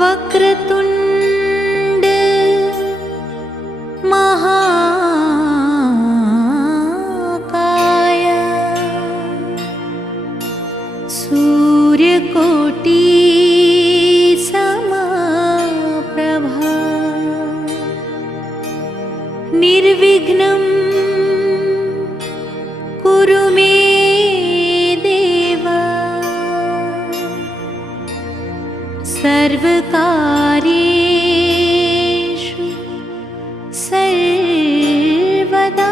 वक्रतुंड महाकाय सूर्यकोटि समप्रभा निर्विघ्नं कुरु मे देव सर्वकार्येषु सर्वदा।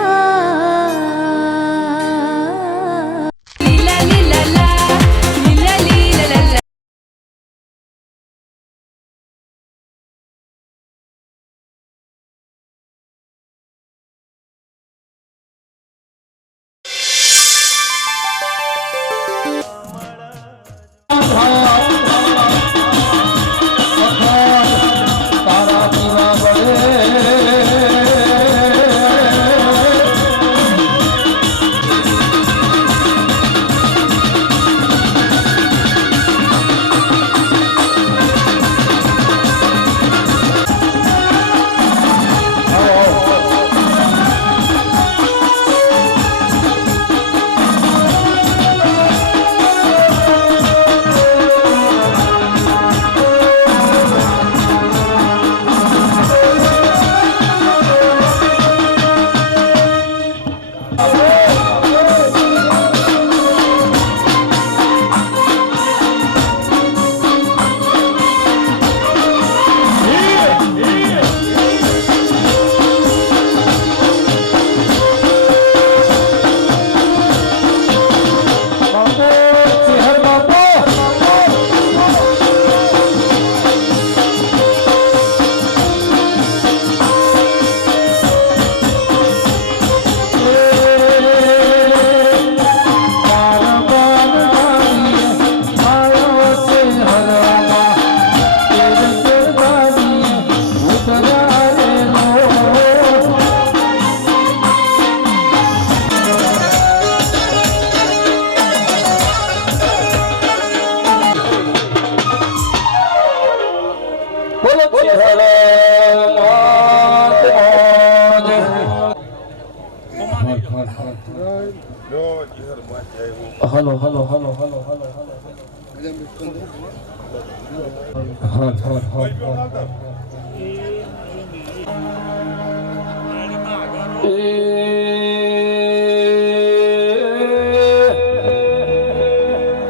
Hello hello hello hello hello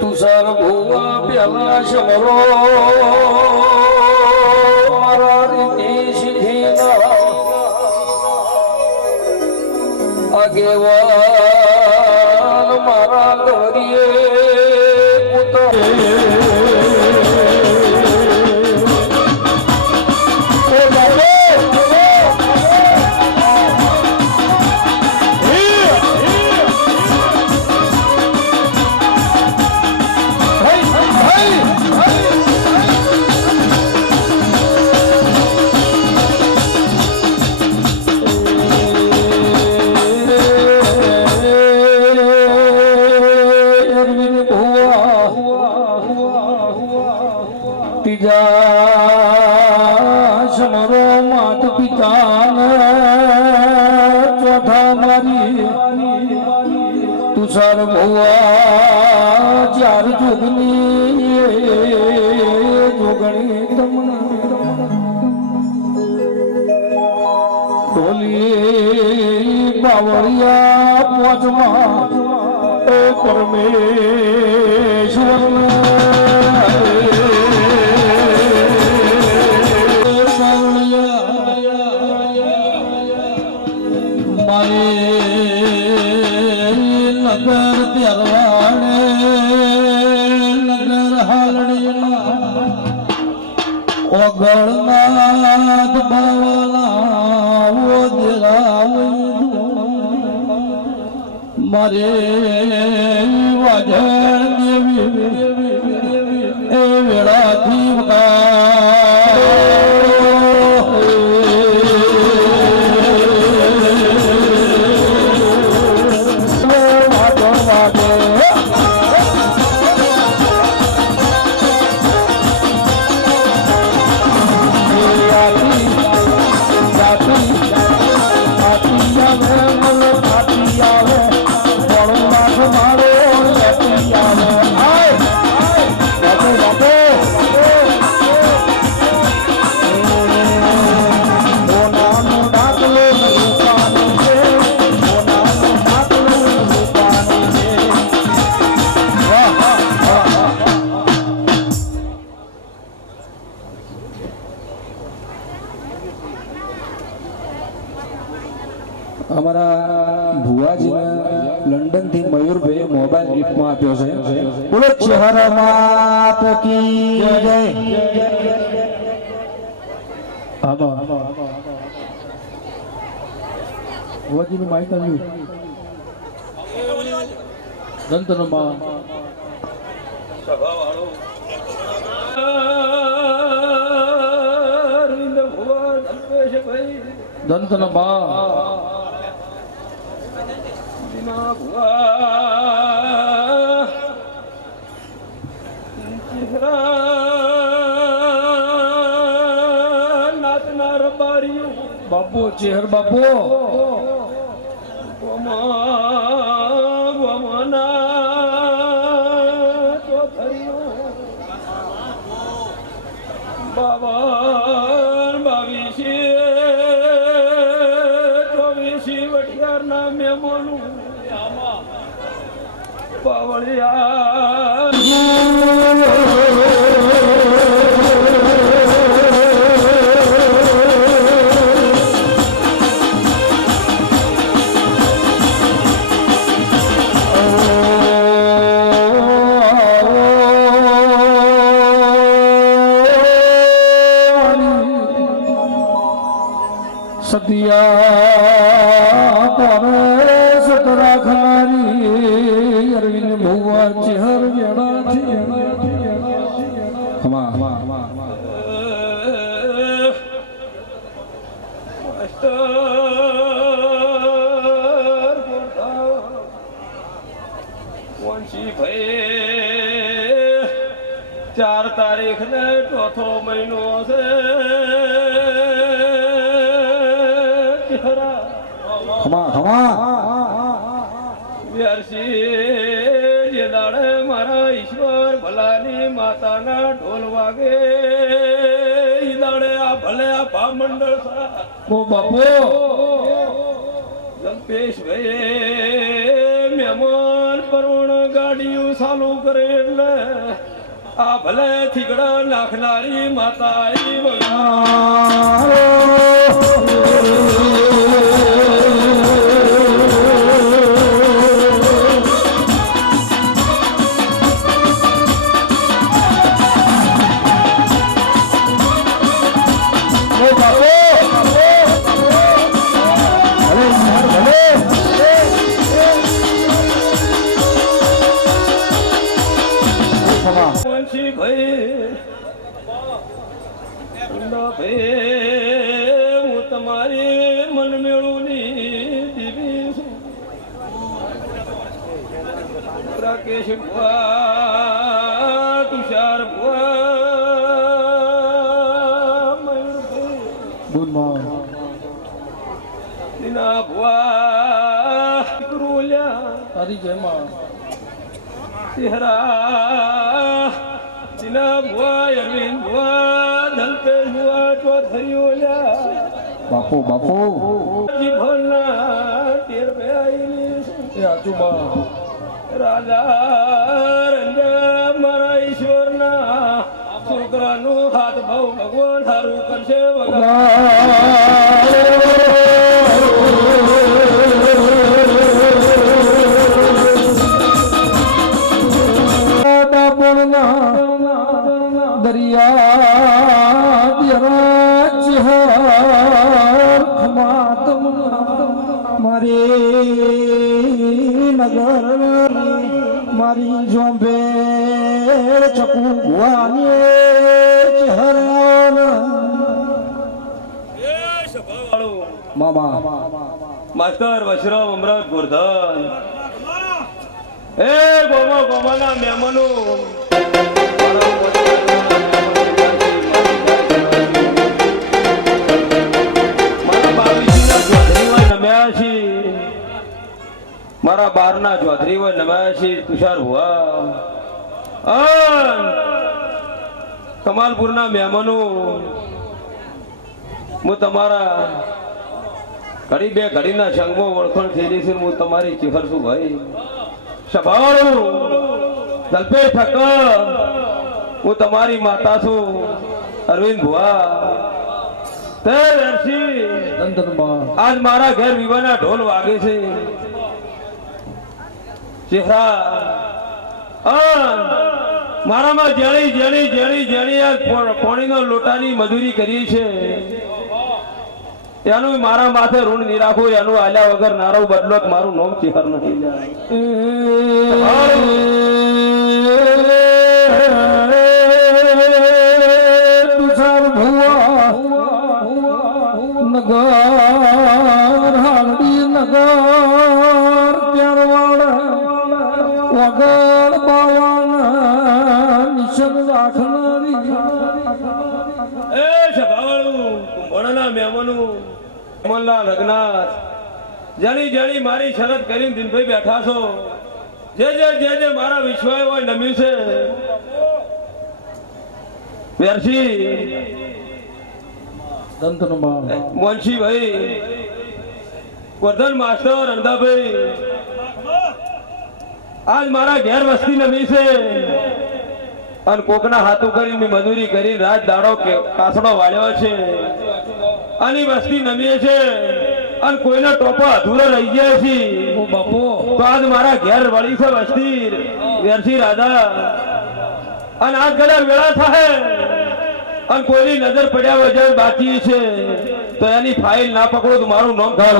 Tushar Bhuva પેલા સમરો મારા રીતિ સીધી આગેવાન મારા ગરીએ સમરો માત પિતાને ચોથા મારી તુષાર ભુવા ચાર જોગની જોગણી તમને ઢોલી બાવળિયા પોચમાં પરમેશ્વર નગર ત્યારવાડે નગર હાલડીમાં ઓગળનાથ બાવલા મારે વાજણ દેવી એ વેળાથી અમારા ભુવાજીને લંડન થી મયુરભાઈ મોબાઈલ ગિફ્ટમાં આપ્યો છે. બોલો ચહેરા માત કી જય. ભુવાજીનું માઇક આવ્યું દંતનમાં સભાવાળો દંતનમાં નાચના રબારીઓ બાપુ ચેહર બાપુ બાવન બાવીસી ચોવીસી વઢિયારના મહેમાનો બાવળિયા સદિયા કરે સત રાખનારી અરવિંદ ભુવા ચેહર વેડાથી હમા ભાઈ 4 તારીખ ને ચોથો મહિનો છે. જે દાડે મારા ઈશ્વર ભલાની માતાના ઢોલ વાગે ઈ દાડે આ ભલે આ ભામંડળ ઓ બાપુ લંકેશભાઈ મહેમાન પરવણ ગાડીઓ ચાલુ કરે એટલે આ ભલે થીગડા નાખનારી માતા હું તમારી મન મેળુની દીવી છું. રાકેશ ભુવા તુષાર ભુવા દીના ભુવા ગુરુલ્યા તારી જયમાં ચહેરા દીના ભુવા અરવિંદ ભુવા ધલપેશ ભુવા ચોધરીઓલ્યા બાપુ બાપુ જીભના તેર ભાઈની એ આજુબા રાજા રંજા મારા ઈશ્વરના છોકરાનું હાથ ભાવ ભગવાન હારું કરશે મારી જોંબે ચકુ ભુવાની મામા માસ્ટર વશરામ અમૃત ગોરધન એ ગોમાના મહેમાનો મારા બારના ચૌધરી હોય નમાયાશી તુષાર ભુવા કમાલપુરના મહેમાનો હું તમારા ઘડી બે ઘડીના સંગમાં ઓળખણ થઈ જઈશ. હું તમારી ચિહર છું ભાઈ સભાવાળું દલપેશ ઠક્કર હું તમારી માતા છું અરવિંદ ભુવા તે વેરસી દંતનમાં આજ મારા ઘેર વિવાહના ઢોલ વાગે છે. ચહેરા મારામાં જેણી જેણી જેણી જેણી આ પાણીનો લોટાની મજૂરી કરી છે એનું મારા માથે ઋણ નહીં રાખો. એનું આલ્યા વગર નારો બદલો તો મારું નામ ચિહર નથી જાય. તુષાર ભુવા નગર હાંડી નગર ત્યારવાડ વગર બાવન નિશન રાખનારી એ સભાવાળું કુંભળાના મહેમાનો મહેમાનલાલ રઘનાથ જેની જેની મારી શરત કરીને દિનભાઈ બેઠા છો. જે જે મારા વિશ્વાસ હોય નમ્યું છે વેરસી દંતનમાં મોનશીભાઈ વર્ધન માસ્ટર અંદાભાઈ આજ મારા ઘેર વસ્તી નમી છે અને કોકના હાથો કરી મેં મજૂરી કરી રાત દાડો કે કાસડો વાળ્યો છે અને વસ્તી નમીએ છે અને કોઈનો ટોપો અધૂરો રહી ગયા છે. ઓ બાપો તો આજ મારા ઘેર વળી છે વસ્તી વેરસી રાધા અને આજ કદાચ વેળા થાય અને કોઈની નજર પડ્યા વગર બાકી છે તો એની ફાઇલ ના પકડો તો મારું નામ ઘર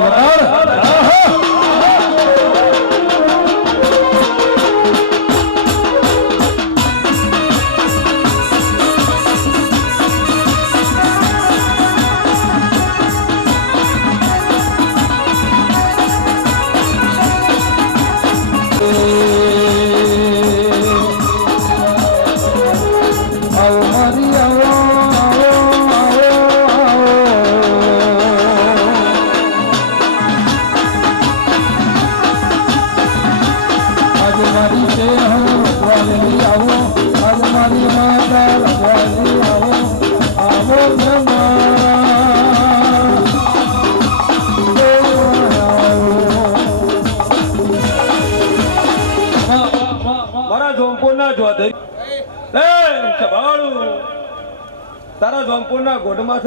તારા જોમપુરના ગોઢમાં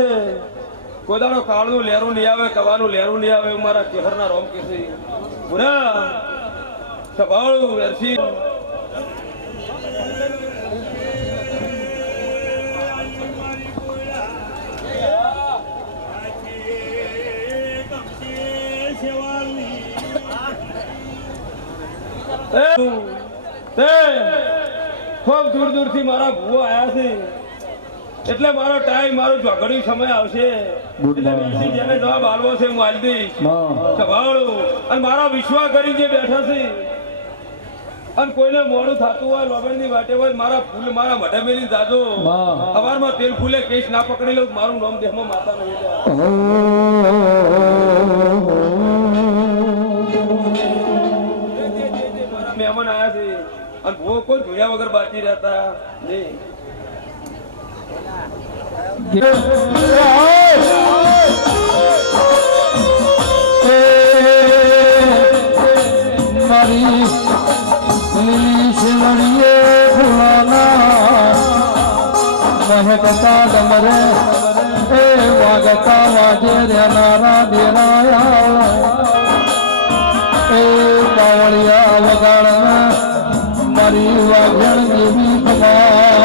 કોદાળો કાળનું લેરું નહીં આવે કવાનું લેરું નહીં આવે મારા કેહરના રોમ કે છે પૂરા સભાળું વેરસી ખૂબ દૂર દૂરથી મારા ભૂવો આયા છે એટલે મારો ટાઈમ મારો ઝઘડી સમય આવશે એટલે બેસી જેને જવાબ આલવો છે હું આલી દઈશ. સભાળું અને મારા વિશ્વાસ કરી જે બેઠા છે અને કોઈને મોડું થતું હોય લોબડની વાટે હોય મારા ફૂલ મારા મઢે મેલી જાજો સવારમાં તેલ ફૂલે કેસ ના પકડી લઉં મારું નામ દેહમાં માતા નહીં જાય. મારા મહેમાન આયા છે અને ભૂ કોઈ જોયા વગર બાકી રહેતા નહીં. મારી લીલી શેરણીએ ફૂલાના મહેકતા ડમરે એ વાગતા વાજે રેનારા દેરાયા એ પાવળિયા વગાડના મારી વાઘણ દેવી કમા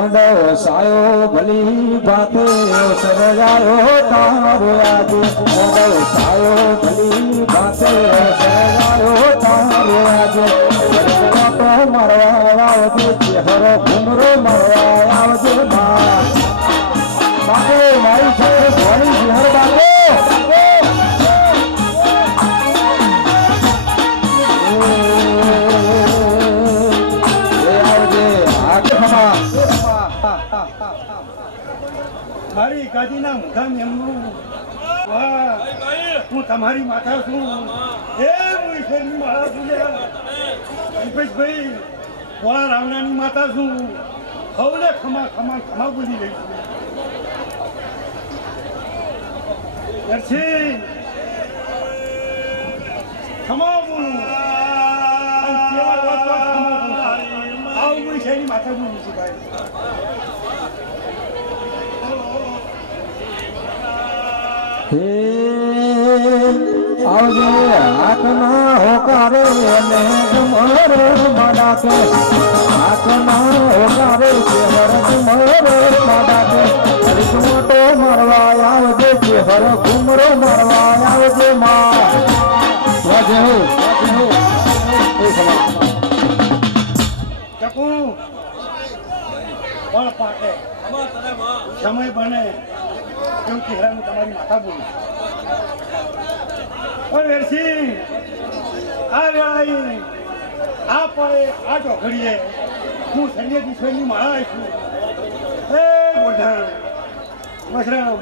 મોંડો સાયો ભલી ભાતે સરગાયો તારો આજે મોંડો સાયો ભલી ભાતે સરગાયો તારો આજે તો મારવા આવજે ચહેરો ઘુમરો મારવા આવજે બાપો મારી છોકરી ભોળી શહેર બાપો મારી ગાદીના મુધામ એમનું વાહ હું તમારી માતા છું એ હું ઈશ્વરની માળા છું અલ્પેશભાઈ વાળા રાવણાની માતા છું હવલે ખમા ખમા ખમા બોલી રહી છું ખમા બોલું આવું ઈશ્વરની માતા બોલું છું ભાઈ હે આવજે હાથના હોકારે અને મર મડાકે હાથના હોકારે ચહેર મર મડાકે હરીક મોટો મરવા આવજે ચહેર ઘુમરો મરવા આવજે માં વાજે હો એ સમા ચકુ બળ પાકે સમય બને એવું ચહેરાનું તમારી માતા બોલું વેરસી આ વેળાએ આ પડે આ ચોઘડીએ હું સંજય ઈશ્વરની માળા છું એ ગોઢાણ મશરામ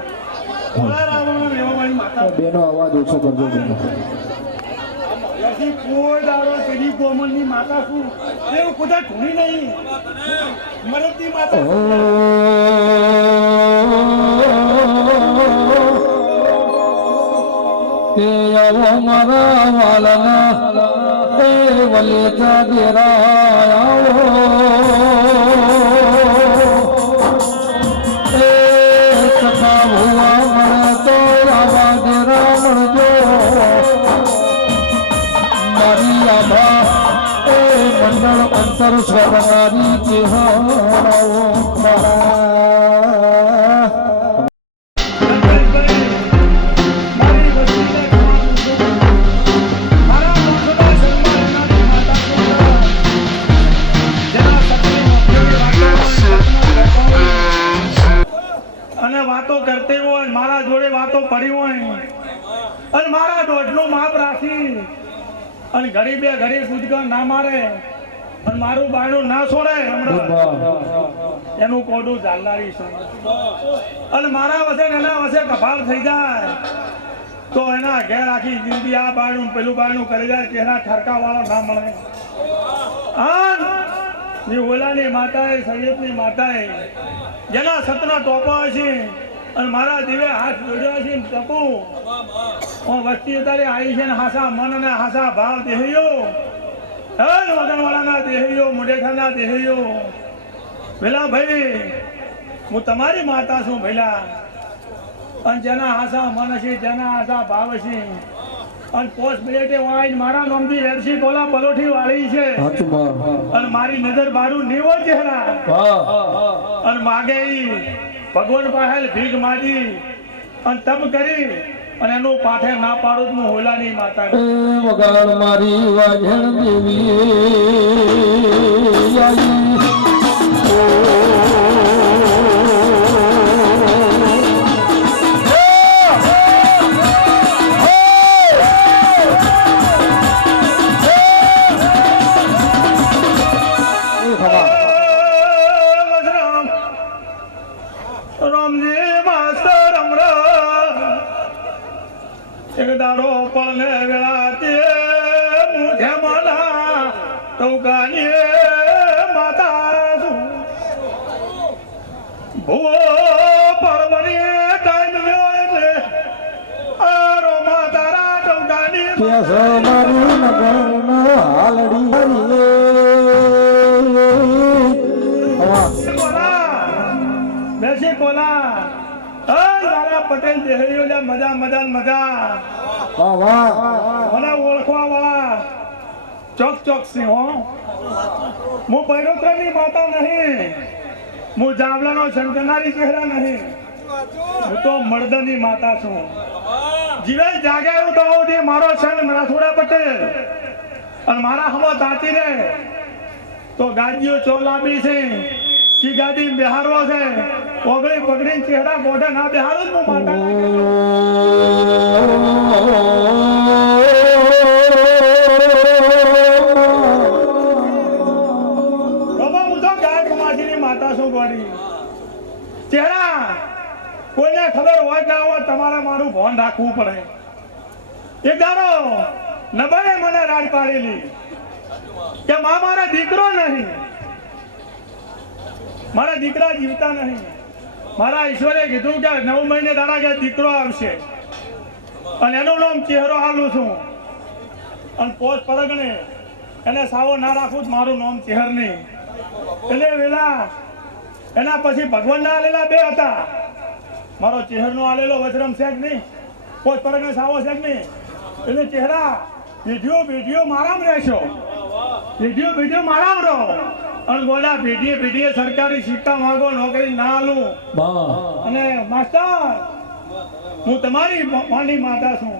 ભોળા રાવણ રહેવાની માતા બેનો અવાજ ઓછો કરજો બેનો વેરસી કોઈ દાડો પેલી ગોમનની માતા છું એવું કુદા ઢૂંઢી નહીં મરદની માતા મારા વાલના એ વલિયા દેરાયા એ સખા ભુવા મળે તો આવા દેરા મળજો મારી આભા એ મંડળ અંતર સ્વરનારી ચિહારાઓ અને વાતો કરતે હોય મારા જોડે વાતો પડી હોય અને મારા દોઢનું માપ રાખી અને ઘડી બે ઘડી પૂજગણ ના મારે અને મારું બાયણું ના છોડે હમણાં એનું કોડું ચાલનારી છે અને મારા વસે એના વસે કફાર થઈ જાય તો એના ઘેર આખી જિંદગી આ બાયણું પેલું બાયણું કરી જાય કે એના ઠરકા વાળો ના મળે ની ઓલાની માતાએ સૈયદની માતાએ જેના સતના ટોપા છે અને મારા દીવે હાથ જોડ્યા છે ટપુ હું વસ્તી અત્યારે આવી છે ને હાસા મન અને હાસા ભાવ દેહ્યો વગનવાળાના દેહ્યો મુડેઠાના દેહ્યો ભેલા ભાઈ હું તમારી માતા છું ભેલા અને જેના હાસા મન છે જેના હાસા ભાવ છે અને પોસ્ટ મિનિટે વાઈ મારા નામથી એરસી ટોલા પલોઠી વાળી છે અને મારી નજર બારું નીવો ચહેરા અને માગે ભગવાન પાસે ભીખ માગી અને તપ કરી અને એનું પાઠે ના પાડું હું હોલાની માતા વગાડ મારી વાજણ દેવી એક દાડો પણ વેળાતે મુઠે મના ટોકાની માતા છું ભૂવો પરવણી ટાઈમ એટલે આરો માતારા ટોકાની મારી નગર હાલડી બેસી કોલા પટેલ દેહરીઓ મજા મજા મજા મને ઓળખવા વાળા ચોક ચોક સિંહ હું પૈરોત્રની માતા નહીં હું જાવલાનો શંકરનારી ચહેરા નહીં, હું તો મર્દની માતા છું. જીવે જાગે એવું તો હોવું જોઈએ. મારો સંગ મરાઠોડા પટેલ અને મારા હમો તાતી રે તો ગાડીઓ ચોલાબી છે કી ગાડી બિહારવો છે, ઓગળી પકડીને ચહેરા મોઢે ના બિહારું જ હું માતા બાબા. હું તો ગાય કમાજીની માતા છું. ગોરી ચહેરા કોઈને ખબર હોય કે હોય, તમારે મારું ભાન રાખવું પડે. એક દાડો નબાએ મને રાડ પાડેલી કે માં મારા દીકરો નહીં, મારા દીકરા જીવતા નહીં. મારા ઈશ્વરે કીધું કે 9 મહિને તારા કે દીકરો આવશે અને એનું નામ ચહેરો હાલું છું. અને પોત પરગણે એને સાવો ના રાખું મારું નામ ચહેર નહીં. એટલે વેલા એના પછી ભગવાનના આલેલા 2 હતા. મારો ચહેરનો આલેલો વજરમ શેખ નહીં, પોત પરગણે સાવો શેખ નહીં. એટલે ચહેરા વિડીયો મારામ રહેશો, વિડીયો મારામ રહો. અને બોલા પેઢીએ સરકારી સિક્કા માંગો, નોકરી ના આલું. અને માસ્ટર હું તમારી માની માતા છું,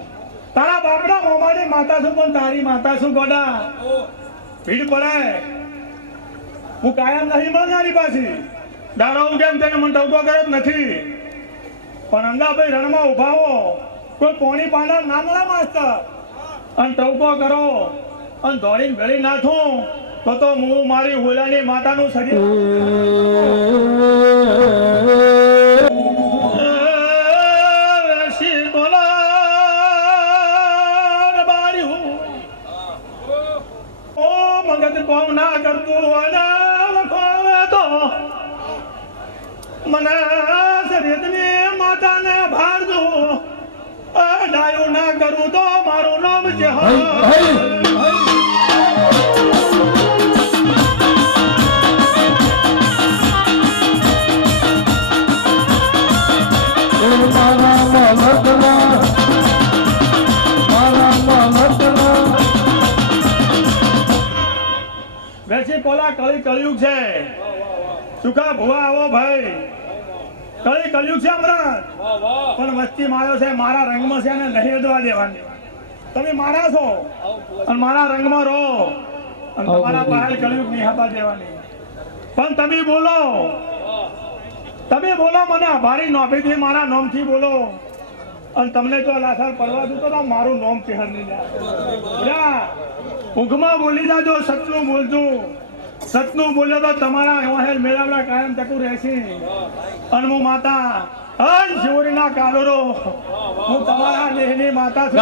તારા બાપના મોમાની માતા છું, પણ તારી માતા છું. ગોડા ભીડ પડે હું કાયમ નહીં મળનારી પાછી. દાડો હું કેમ તેને મને ટવકો કર્યો જ નથી, પણ અંગાભાઈ રણમાં ઉભા હો, કોઈ પોણી પાડનાર ના મળે માસ્ટર. અને ટવકો કરો અને દોડીને ભેળી નાખું તો હું મારી હોલાની માતાનું શરીર મગજ કોમ ના કરતું તો મને શરીરની માતાને ભાડજો. ડાયું ના કરું તો મારું નામ છે. બેસી પોલા કળિયુગ છે. સુકા ભુવા આવો ભાઈ, કળિયુગ છે હમણાં, પણ વસ્તી માર્યો છે. મારા રંગમાં છે ને નહીં અડવા દેવાની. તમે મારા છો અને મારા રંગમાં રહો અને તમારા બહાર કળિયુગ નહીં હવા દેવાની. પણ તમે બોલો મને આભારી નોભીથી મારા નોમથી બોલો. અને તમને જો લાસાર પડવા દઉં તો મારું નોમ ચહેર નહીં લ્યા. ઊંઘમાં બોલી જાજો, સચનું બોલજો. સચનું બોલ્યો તો તમારા વહેલ મેળવલા કાયમ ટકું રહેશે. અને હું માતા શિવરીના કાલોરો, હું તમારા દેહની માતા છું.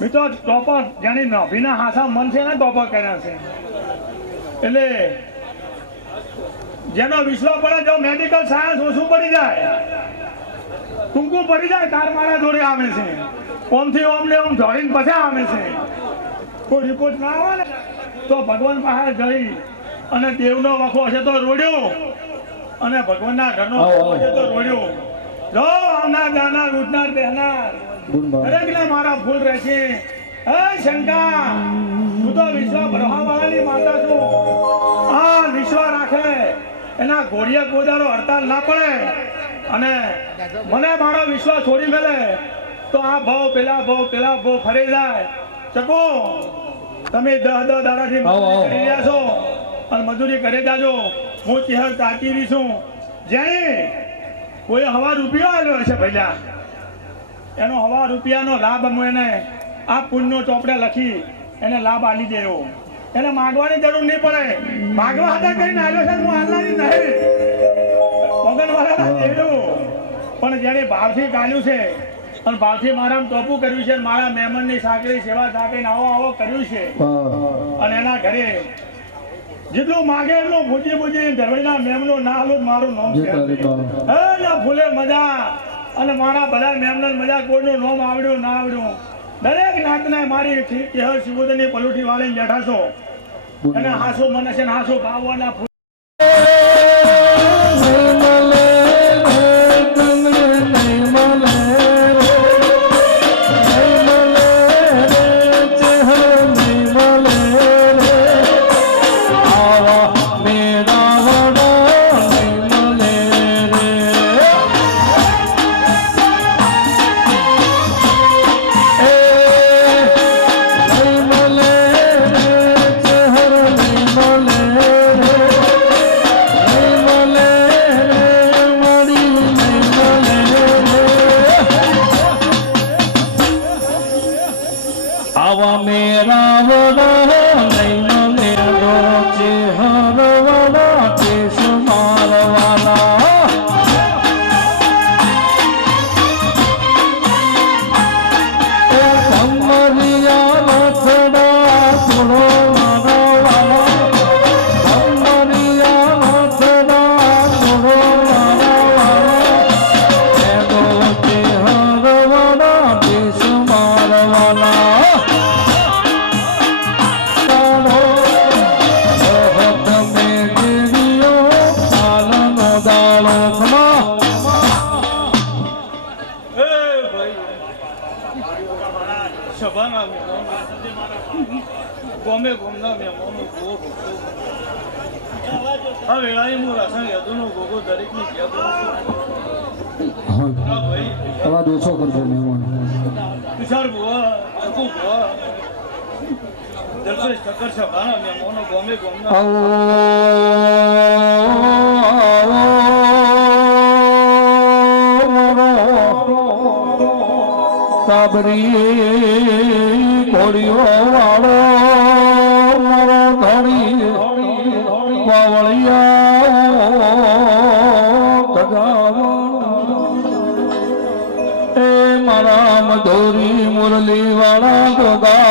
બીજો ટોપર જેની નભીના હાસા મન છે ને ટોપર કર્યા છે. એટલે જેનો વિશ્વાસ પડે, જો મેડિકલ સાયન્સ ઓછું પડી જાય, ટૂંકું પડી જાય, તાર મારા જોડે આવે છે. ઓમથી ઓમને ઓમ જોડીને પછી આવે છે. કોઈ રિપોર્ટ ના આવે ને તો ભગવાન પાસે જઈ અને દેવનો વખો હશે તો રોડ્યો અને ભગવાનના ઘરનો વખો હશે તો રોડ્યો. જો આવનાર જાનાર ઉઠનાર બેહનાર દરેકને મારા ફૂલ રહેશે. હે શંકા, હું તો વિશ્વ બ્રહ્માવાળાની માતા છું. આ વિશ્વાસ રાખે એના ઘોડિયા ગોદારો હડતાલ ના પડે અને મને મારો વિશ્વાસ છોડી મેલે તો આ ભાવ પેલા ભાવ ફરી જાય. ચકો તમે 10 દાડાથી કરી રહ્યા છો અને મજૂરી કરી જાજો. હું ચહેર તાકી છું. જેને કોઈ હવા રૂપિયો આવ્યો હશે પહેલા, એનો હવા રૂપિયાનો લાભ હું એને આ પુણ્યનો ચોપડે લખી એને લાભ આલી દેવો. એને માંગવાની જરૂર નહીં પડે. માગવા હતા કરીને આવ્યો છે, હું હાલનારી નહીં. મગનવાળાના દેવું પણ જેને ભાવથી ગાલ્યું છે અને ભાવથી મારા ટોપું કર્યું છે, મારા મહેમાનની સાકરી સેવા સાકરીને આવો કર્યું છે. અને એના ઘરે જેટલું માગે એટલું પૂજી ધરવડીના મેમનું ના હાલું મારું નામ છે. ફૂલે મજા અને મારા બધા મેમનન મજા, કોઈનું નામ આવડ્યું ના આવડ્યું, દરેક નાતને મારી કેહર શિવોદરની પલુઠી વાળીને બેઠા છો. અને હાસુ મને છે ને હાસુ ભાવવાના નહીં મળે સભાના મહેમાનો ગોમે ગોમના મહેમાનો ભૂવો ભૂખતો આ વેળાએ હું રાસણ યદુનો ગોગો દરેકની જેમ ભાઈ અવાજ ઓછો કરજો મહેમાન. તુષાર ભુવા અકુ ભુવા દલપેશ ઠક્કર સભાના મહેમાનો ગોમે ગોમના કાબરી ઘોડીઓ વાળો મારો ધણી પાવળિયા એ મારા મધોરી મુરલી વાળા ગોગા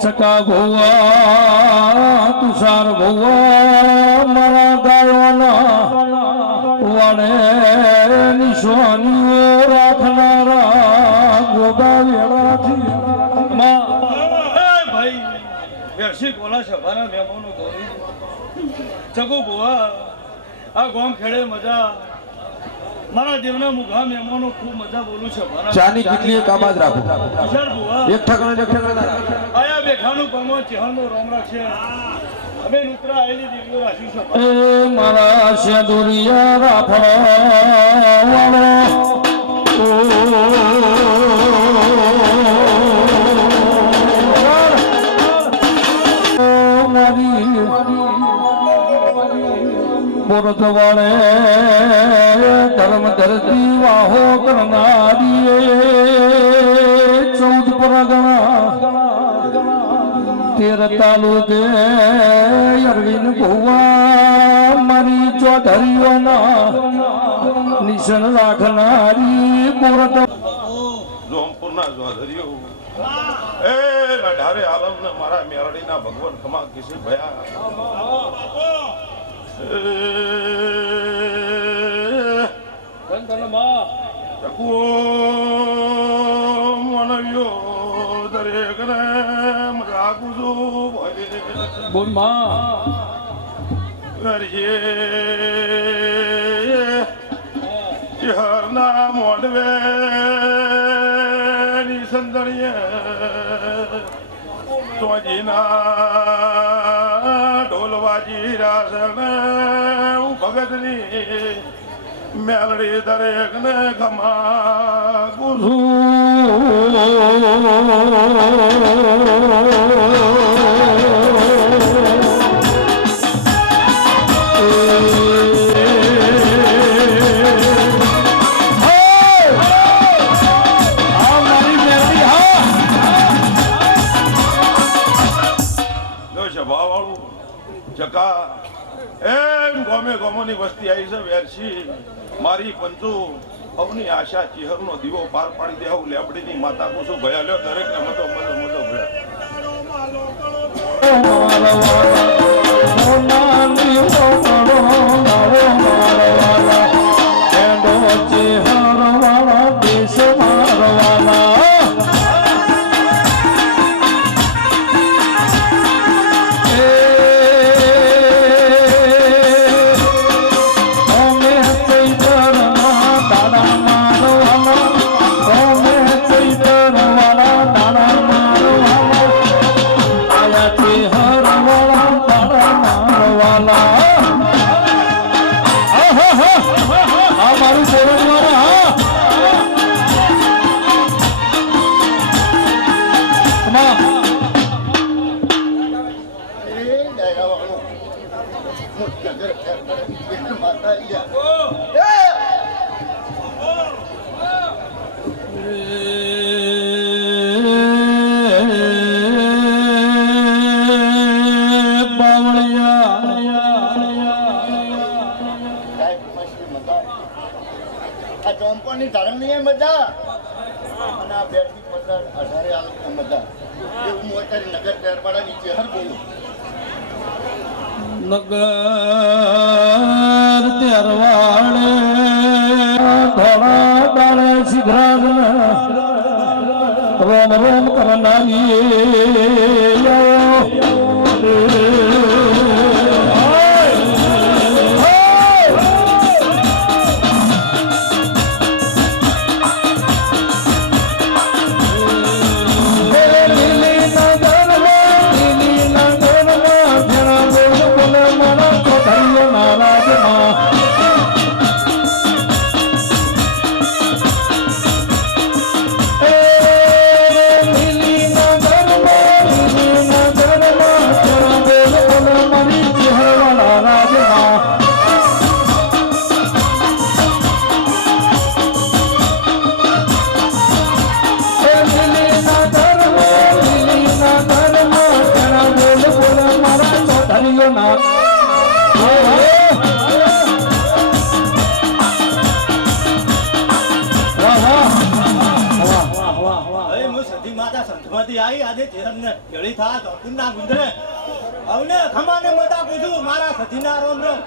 ચકા ભુવા તુષાર ભુવા મારા ગાયોના વડે નિશાનીઓ રાખનારા ગોગા વેળાથી ભાઈ વેરસી કોલા સભાના મહેમાનો ગોરી ચકુ ભુવા આ ગોમ ખેડે મજા મારા દેવના મુઘા મહેમાનો ખૂબ મજા બોલું છે ચાની કેટલી એક આબાદ રાખો તુષાર ભુવા એક ઠકાણા આયા બેખાનું પમો ચહેલનો રોમ રાખશે અમે નુતરા આયેલી દીવીઓ રાખીશું એ મારા શેદુરિયા રાફડો બોરત વાળે ધર્મ ધરતી વાહો કરનારી 14 પરગણા 13 તાલુકે અરવિંદ ભુવા મારી ચોધરીઓના નિશાન રાખનારી બોરત જોમપુરના જોધરીઓ એ લઢારે આલમને મારા મેરડીના ભગવાન ખમા કિસી ભયા મનવ્યો દરેક ને રાખું છું બોલ માં હરના મોડવે ની સંદણીએ ચોજીના ઢોલવાજી રાસણ હું ભગતની મેલડી દરેક ને ખમા ચકા એમ ગોમે ગોમોની વસ્તી આવી છે વેરસી મારી પંચુ અવની આશા ચિહરનો દીવો પાર પાડી દેવું લેબડીની માતા કુસુ ભયા લ્યો દરેક ને મતો મતો મતો ચોંપોની ધર્મની મજા અને આ બેઠી પસાર 18 આલમની મજા એવું હું અત્યારે નગર દરબારની ચહેર બોલું નગર સરવાળે ધોળા દાળે સિદ્ધરાજ રોમ રોમ કરનારી મારા સતીના રોમ રોમ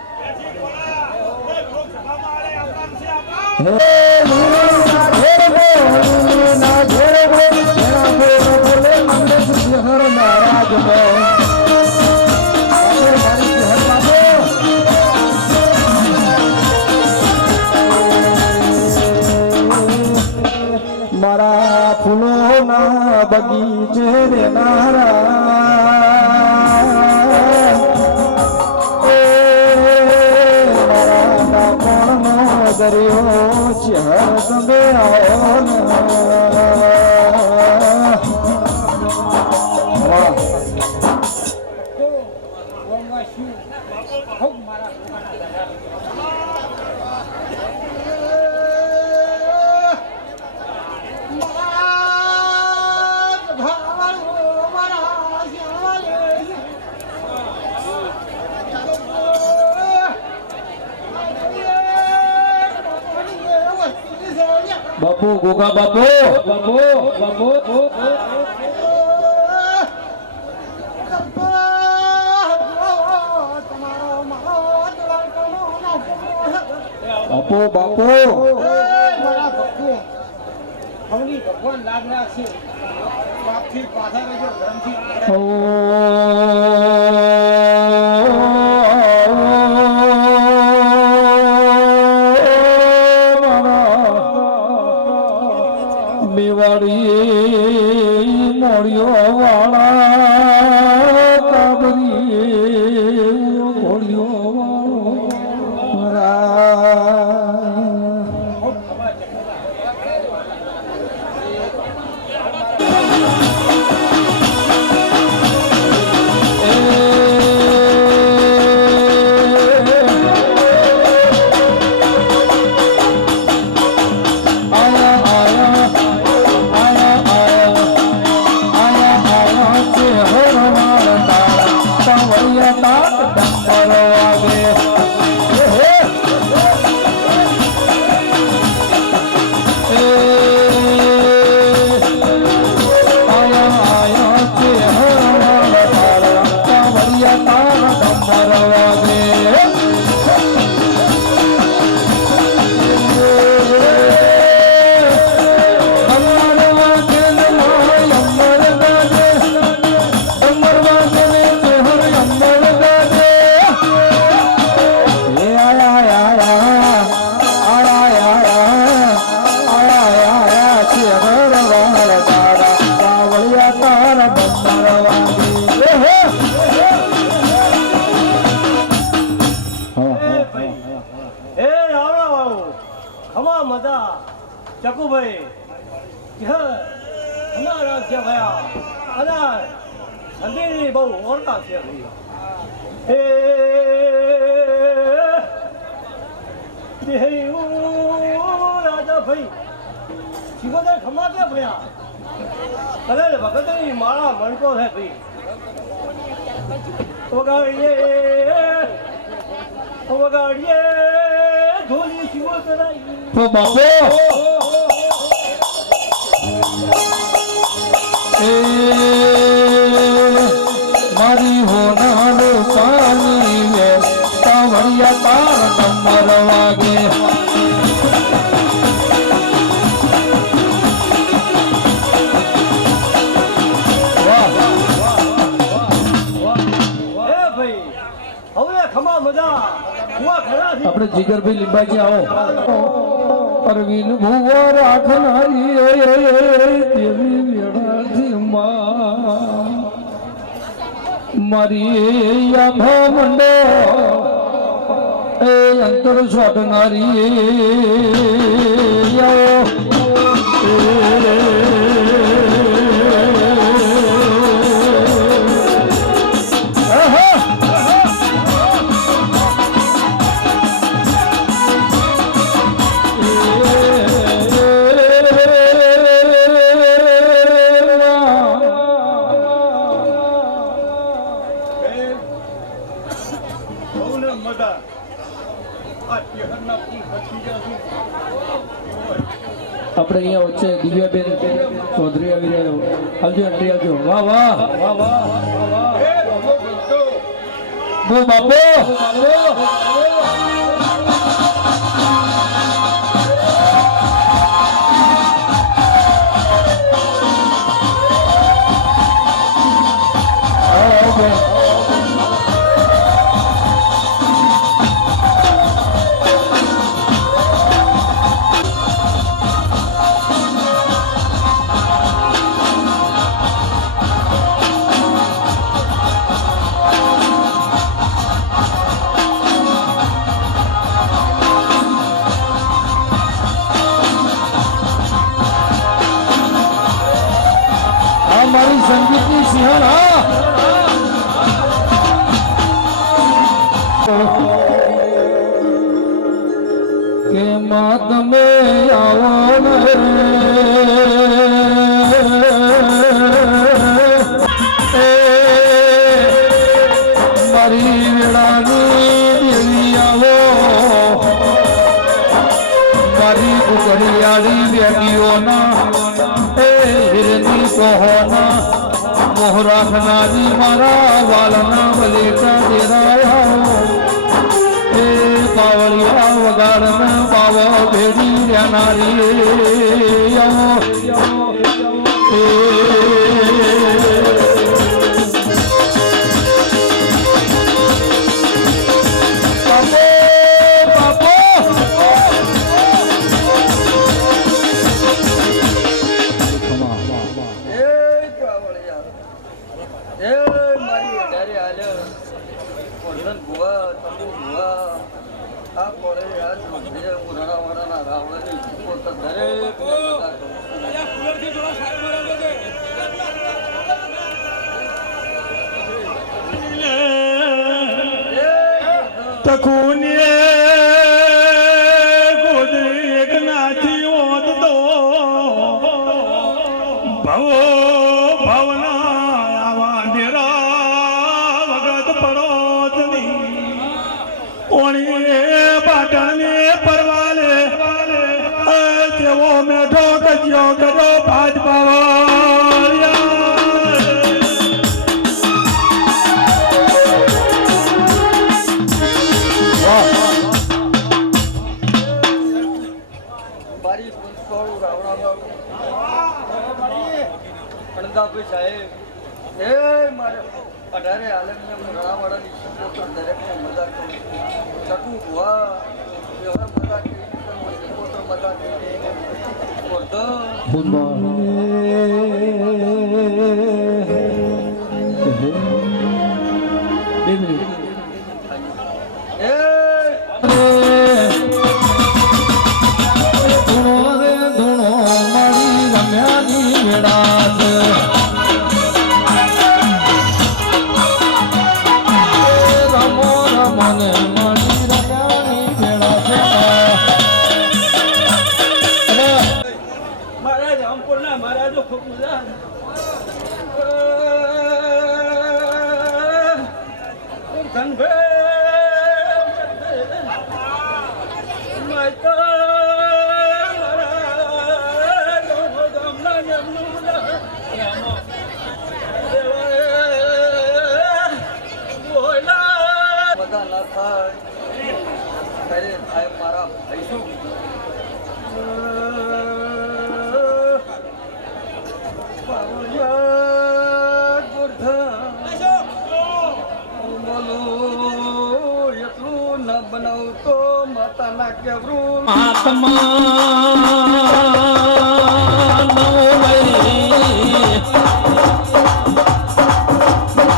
મારા ફૂલોના બગીચે રે દરિયો ચહેર તમે બાપુ ગોગા બાપુ બાપુ બાપુ બાપુ બાપુ ભગવાન લાગણા છે બાપથી પાછા રહેજો ધર્મથી મેવાડી મોડિયો વાળા કાબરી મોડિયો ચકુભાઈ અમારા છે ભયા અલા સંદીની બહુ ઓરતા છે હે રાજા ભાઈ શિવોદર ખમા કે ભયા કલે ભગતની માળા મણકો છે ભાઈ વગાડીએ ધોલી શિવોદર બાપુ મારી હોનાનો પાણી તાવરિયા તાર તમરવા હવે ખમા મજા ભુવા ખરા છે આપણે જીગરભાઈ લીંબાજી આવો અરવિંદ ભુવા રાખનારી દેવી વેળાથી મારી આભા મંડો એ અંતર છોડનારી બહુને મજા આ તિહારના ફૂલ પછી જશે આપણે અહીંયા વચ્ચે દિવ્યાબેન ચૌધરી આવી રહ્યા આવજો આંટી આવજો વાહ વાહ વાહ વાહ બો બાપો મારી સંગીતની સિંહણ કે માં તમે આવો મારી વેળાની દેવી આવો મારી ઉકળિયાળી બેટીઓના હિરની કોહોના મોહરાખનારી મારા વાલના બલેટા દેરાયા એ પાવળિયા વગાડના બાવા ભેડી રહેનારી તકુને ગોદરી એક નાથી ઓત તો ભવો ભવના આવા દેરા વગત પડોતની ઓણી પાટણને પરવાલે તેવો મેઠો કજ્યો કરો ભાજ પાવળિયા અણદાભાઈ સાહેબ એ મારે 18 આલમને ઘણાવાળાની શિક્ષકો દરેકને મજા કરું ચકુ ભુવા એવા મજા કરી પોત્ર મજા કરી બોલો માતાના કેવરું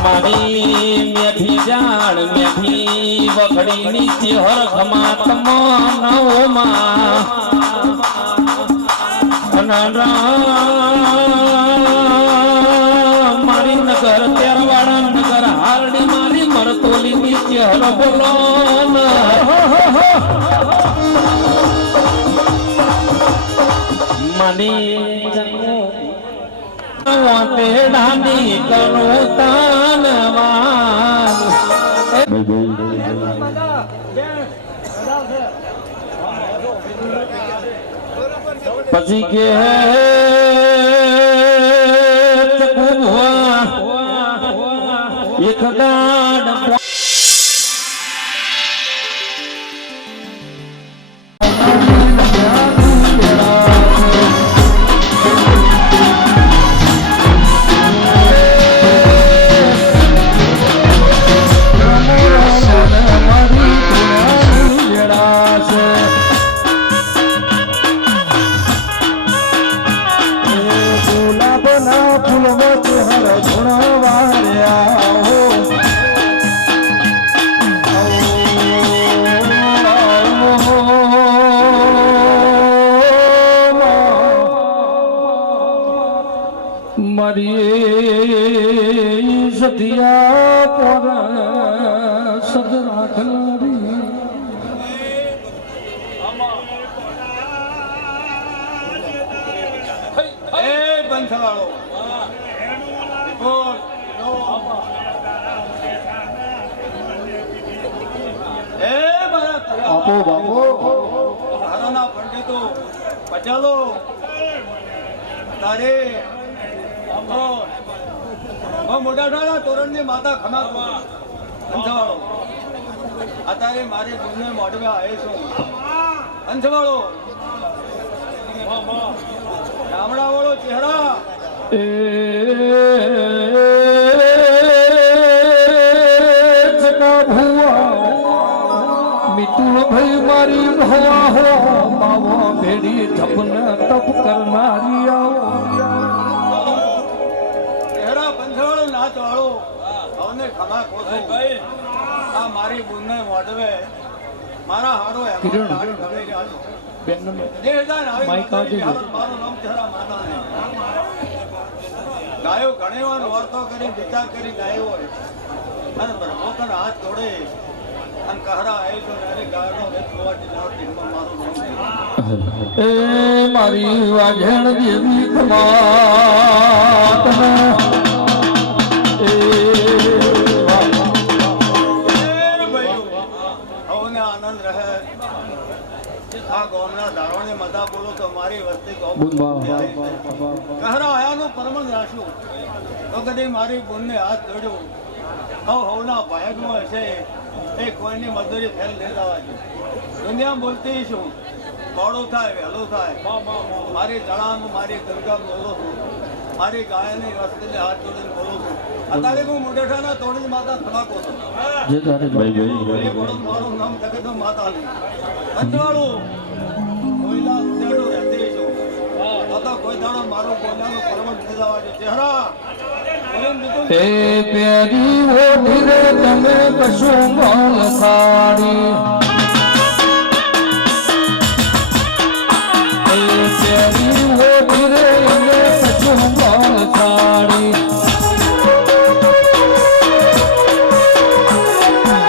મારી મેઠી જાણ મેઠી વખડી નીચે હર ખમાતમાં મારી નગર તેરવાડા નગર હારડી મારી મરતોલી નીચે હર બોલો માની વાતે ડાની કરું તાનવાન પછી કે એક ગાડ મારી સતિયા પર સદ રાખનારી એ બંધવાળો બોલ એ મારા આપો બાપો હારાના પંડિતો પટેલો તારે મોટા ઢાળા તોરણની માતા ખમાતો અંધવાળો અત્યારે મારી બુનને મોઢવે આવે છું અંધવાળો ગામડા વાળો ચહેરા મિતુલ ભાઈ મારી ભવા હો માવો ભેડી તપન તપ કરનારી ચહેરા બંધવાળો નાચ વાળો હવે ખમા ખોસો આ મારી બુનને મોઢવે મારા હારો એમ ગાડી ખવડાવી રહ્યા છો દેહદાન આવી મારું નામ ચહેરા માતાને ગાયો ઘણી વાર વર્તો કરી વિચાર કરી ગાયો હોય અને પ્રભોકન હાથ જોડે અને કહરા આવે તો નાની ગાયનો વેચ હોવાથી નાવતી મારું નામ એ મારી વાઘેણ દેવી ખમાત હવને આનંદ રહે આ ગોમના ધારોને મદા બોલો તો મારી વસ્તી કહરા આયાનું પરમણ રાખ્યું તો કદી મારી બુનને હાથ જોડ્યો હવના ભાગમાં હશે એ કોઈની મજૂરી ફેલ નહીં લાવવા છે દુનિયા બોલતી છું મોડું થાય વહેલું થાય મારી જણાનું મારી ગંગા બોલું છું મારી ગાયની વસ્તીને હાથ જોડીને બોલું છું અત્યારે હું મુંડેઠાના તોડી માતા ધમાકો છું મારું નામ જગત માતા નહીં અંજવાળું કોઈલા ઉદ્યાડું રહેતી છું તો કોઈ દાડો મારું કોઈલાનું પરમણ થઈ જવા છે ચહેરા એ પ્યારી ઓઢી રે તમે કશું મોલ સાડી એ પ્યારી ઓઢી રે તમે કશું મોલ સાડી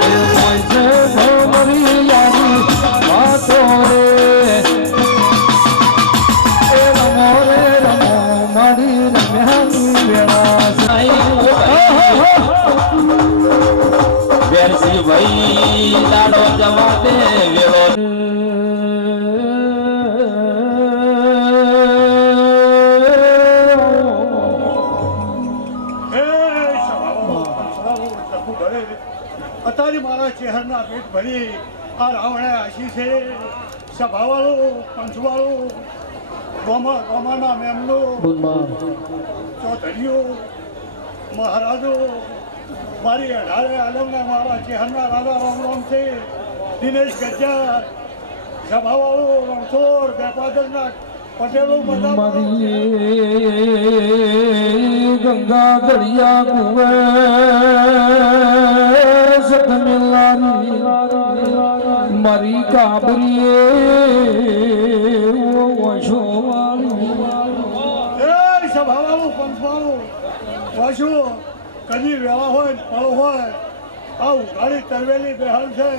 એ મોઈસે ભમરી યારી વાતો રે એ રમો રે રમો મારી રમ્યાની વેળા વેરસી ભાઈ દાડો જવા દે વેળો અત્યારે મારા ચહેરના પેટ ભરી આ રાવણે આશી છે સભાવાળો પંચવાળો ગોમાના મેમનો ચૌધરીઓ મહારાજો મારી અઢારે આલમના મારા ચહેરના રાજા રામ રામ છે દિનેશ ગજ્જર સભાવાળું રણછોડ બે પાદરના પટેલો બધા મારી ગંગા દરિયા કુવે સતમેલારી મારી કાબરીએ વશો એ સભાવાળું પંચવાળું વાસુ કદી વેળા હોય ને ફળ હોય આ ઉઘાડી તરવેલી બેહલ છે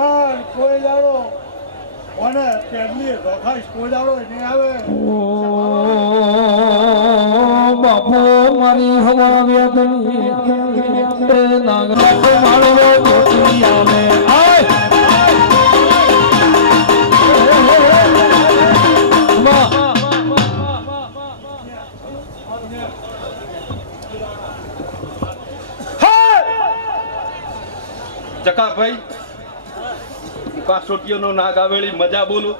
આ કોઈ દાડો અને તેમની વખાશ કોઈ દાડો નહીં આવે બાપુ મારી હવા વ્યાધની નાગરા મારો ગોતી આવે ચકાભાઈ કાસોટીઓનો નાગ આવેલી મજા બોલો.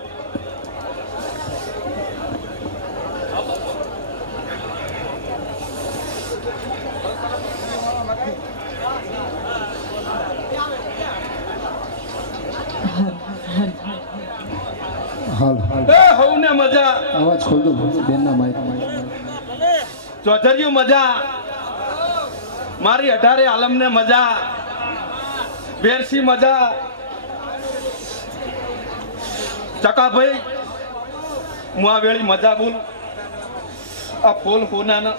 હાલ હાલ એ હવને મજા, અવાજ ખોલ દો બેનના માઈક ચૌધરીઓ મજા, મારી 18 આલમને મજા, બેરસી મજા. ચકાભાઈ હું આ વેળી મજા બોલ. આ ફૂલ હોનાના,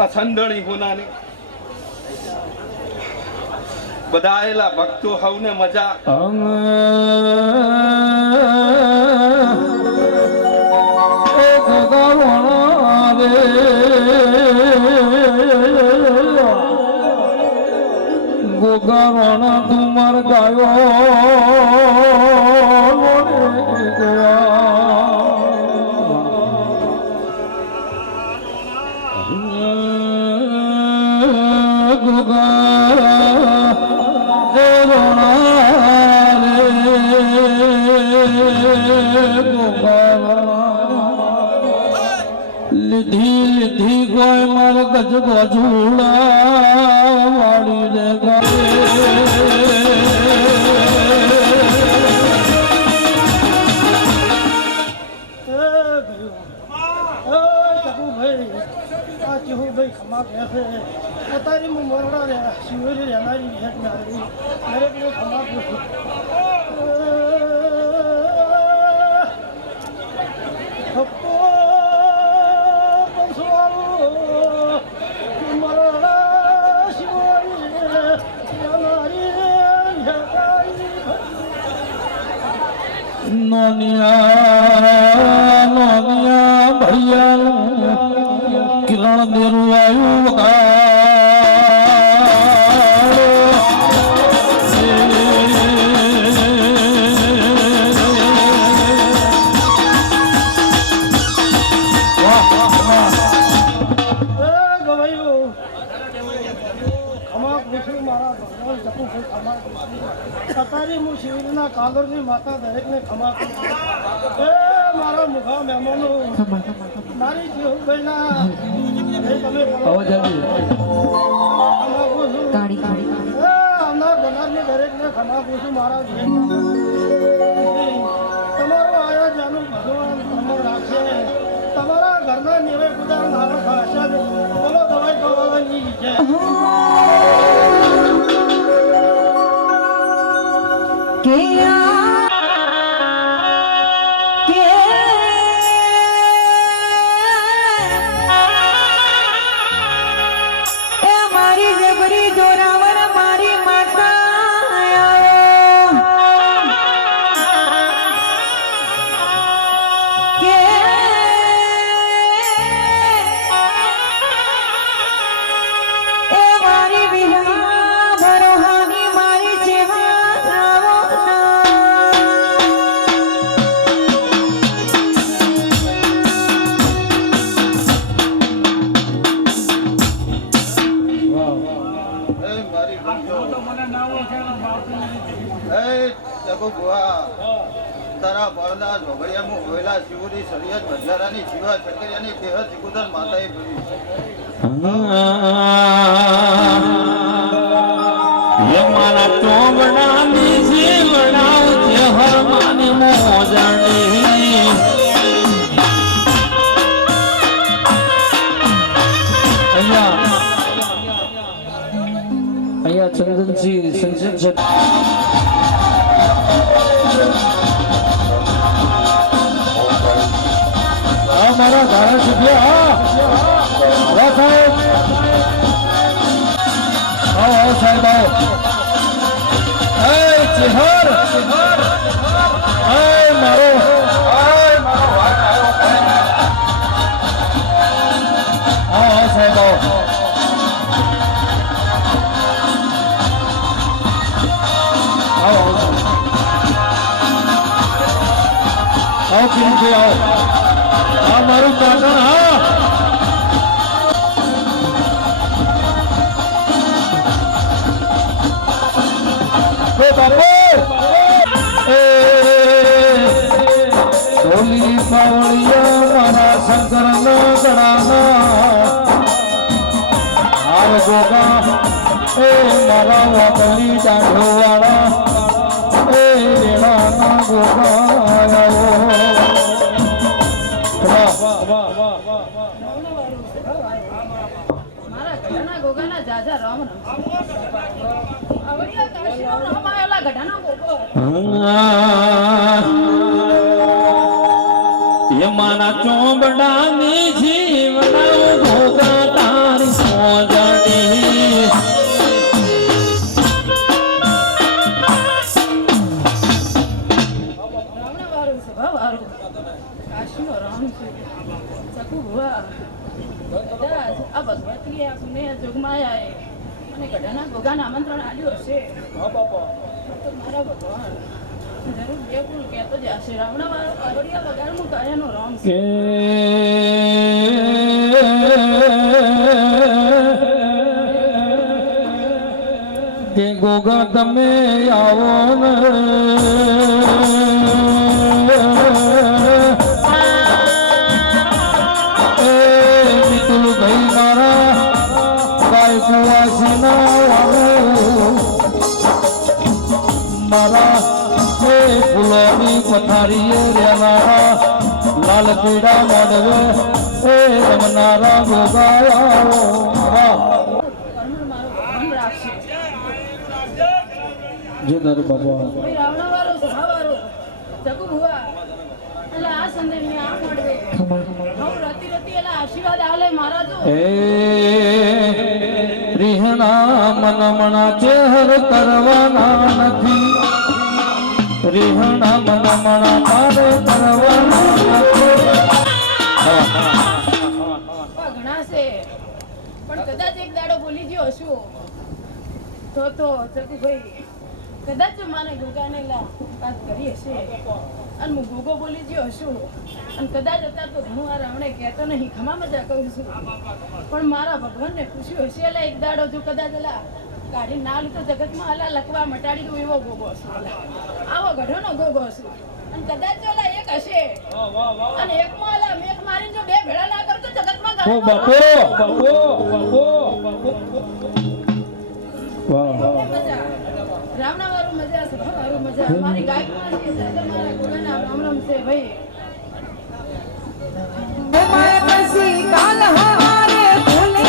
આ સંદણી હોનાની, બધા આયેલા ભક્તો હવને મજા. ગોગાવાણા તુમાર ગાયો લીધી લીધી ગોય માર ગજ ગજુડા વાળી રે અત્યારે હું મોરડા રે શિવરી રહેનારી ભેટ મારી દરેક ને ખમા પૂછું નોનિયા નોનિયા ભૈયા કિરણ દેરું આવ્યું અત્યારે હું શિવરીના કાદરની માતા દરેકને ખમા એ મારા મુખા મહેમાનો મારી જીવભાઈના તમે આવનાર બનારની દરેકને ખમા પૂછું મારા તમારો આયા જાનું ભગવાન અમર રાખશે તમારા ઘરના નિવે ગુજાર મારો ખાશે બોલો દવાઈ ખવાવાની છે મારી જબરી જોરાવર મારી માતા કે એ મારી વિના ભરોહાની મારી જેવા તારા બળદા ઝોગડિયામાં હોયેલા શિવરી સરિયત બંજારાની જીવા ચકરિયાની દેહ જીગુદર માતાએ મારા ચોબડાની જીવડાવ મોજાણી અહીંયા ચંદનજી સંજન છે મારા ધારાસભ્ય સાહેબ સાહેબ ચેહર મારો સાહેબ આવો કિરીટભાઈ આવો આ મારું પાટણ હા બાપુ ઢોલી પાવળિયા મારા શંકર ગણાના હાર ગોગા મારા વાતલી દાઢો વાળા રેણાના ગોગા મારા ગઢાના ગોગાના જાજા રામ આવડિયા કાશીનો રામ આયેલા ગઢાના ગોગો એ મારા ચોબડાની જીવડાઓ ઘોગા તારી મોજાણી રાવણા વાળું સભા વાળું કાશીનો રામ છે સકુ ભુવા કદાચ આ ભગવતી આપને જોગમાયા અને ગઢાના ગોગાને આમંત્રણ આપ્યું હશે તો મારા ભગવાન જરૂર બે કુલ કહેતો જ હશે રાવણા વાળો આવડિયા વગાડનું કાયાનો રામ છે કે ગોગા તમે આવો ને મિતુલભાઈ મારા ગાય કુવાસી ના મારા ફૂલોની પથારીએ રહેનારા લાલ પીડા મોડવે રમનારા ગોગા આવો કર્મ મારો ભગવાન રાખશે જે તારે બાબા ભાઈ રાવણા વાળો સભા વાળો જગુ ભુવા એટલે આ સંદેશ ને આ મળવે હું રતી રતી એટલે આશીર્વાદ આલે મારા જો રીહણા મનમણા ચેહર કરવાના નથી રીહણા મનમણા મારે કરવાના નથી ઘણા છે પણ કદાચ એક દાડો બોલી ગયો હશું તો જગુ ભાઈ કદાચ જો માને ગોગાને વાત કરી હશે અને હું ગોગો બોલી ગયો હશું અને કદાચ અત્યારે તો ઘણું આ રાવણે કહેતો નહીં ખમા મજા કહું છું પણ મારા ભગવાનને પૂછ્યું હશે એટલે એક દાડો જો કદાચ એલા કાઢી ના લીધો જગતમાં અલા લખવા મટાડી દઉં એવો ગોગો હશું આવો ગઢોનો ગોગો હશું અને કદાચ જો અલા એક હશે અને એકમાં અલા મેઘ મારીને જો બે ભેળા ના કરતો જગતમાં ઓ બાપુ મજા રામના વાળું મજા સભા વાળું મજા મારી ગાય મારા ગોગાના રામ રામ છે ભાઈ મારે પછી કાલ હવારે ભૂલે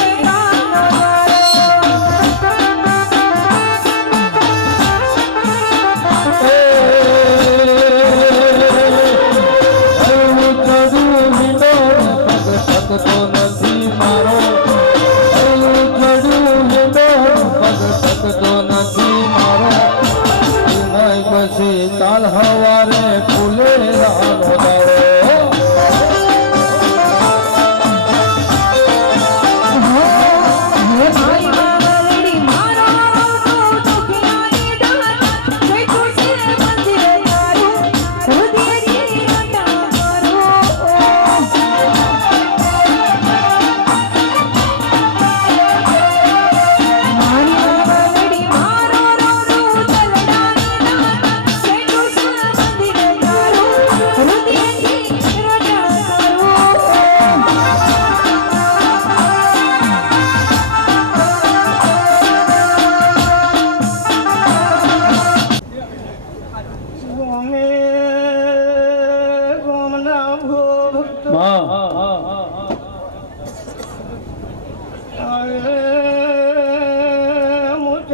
નથી મારો નથી મારો પછી કાલ હવારે ફૂલે રાનો દાડો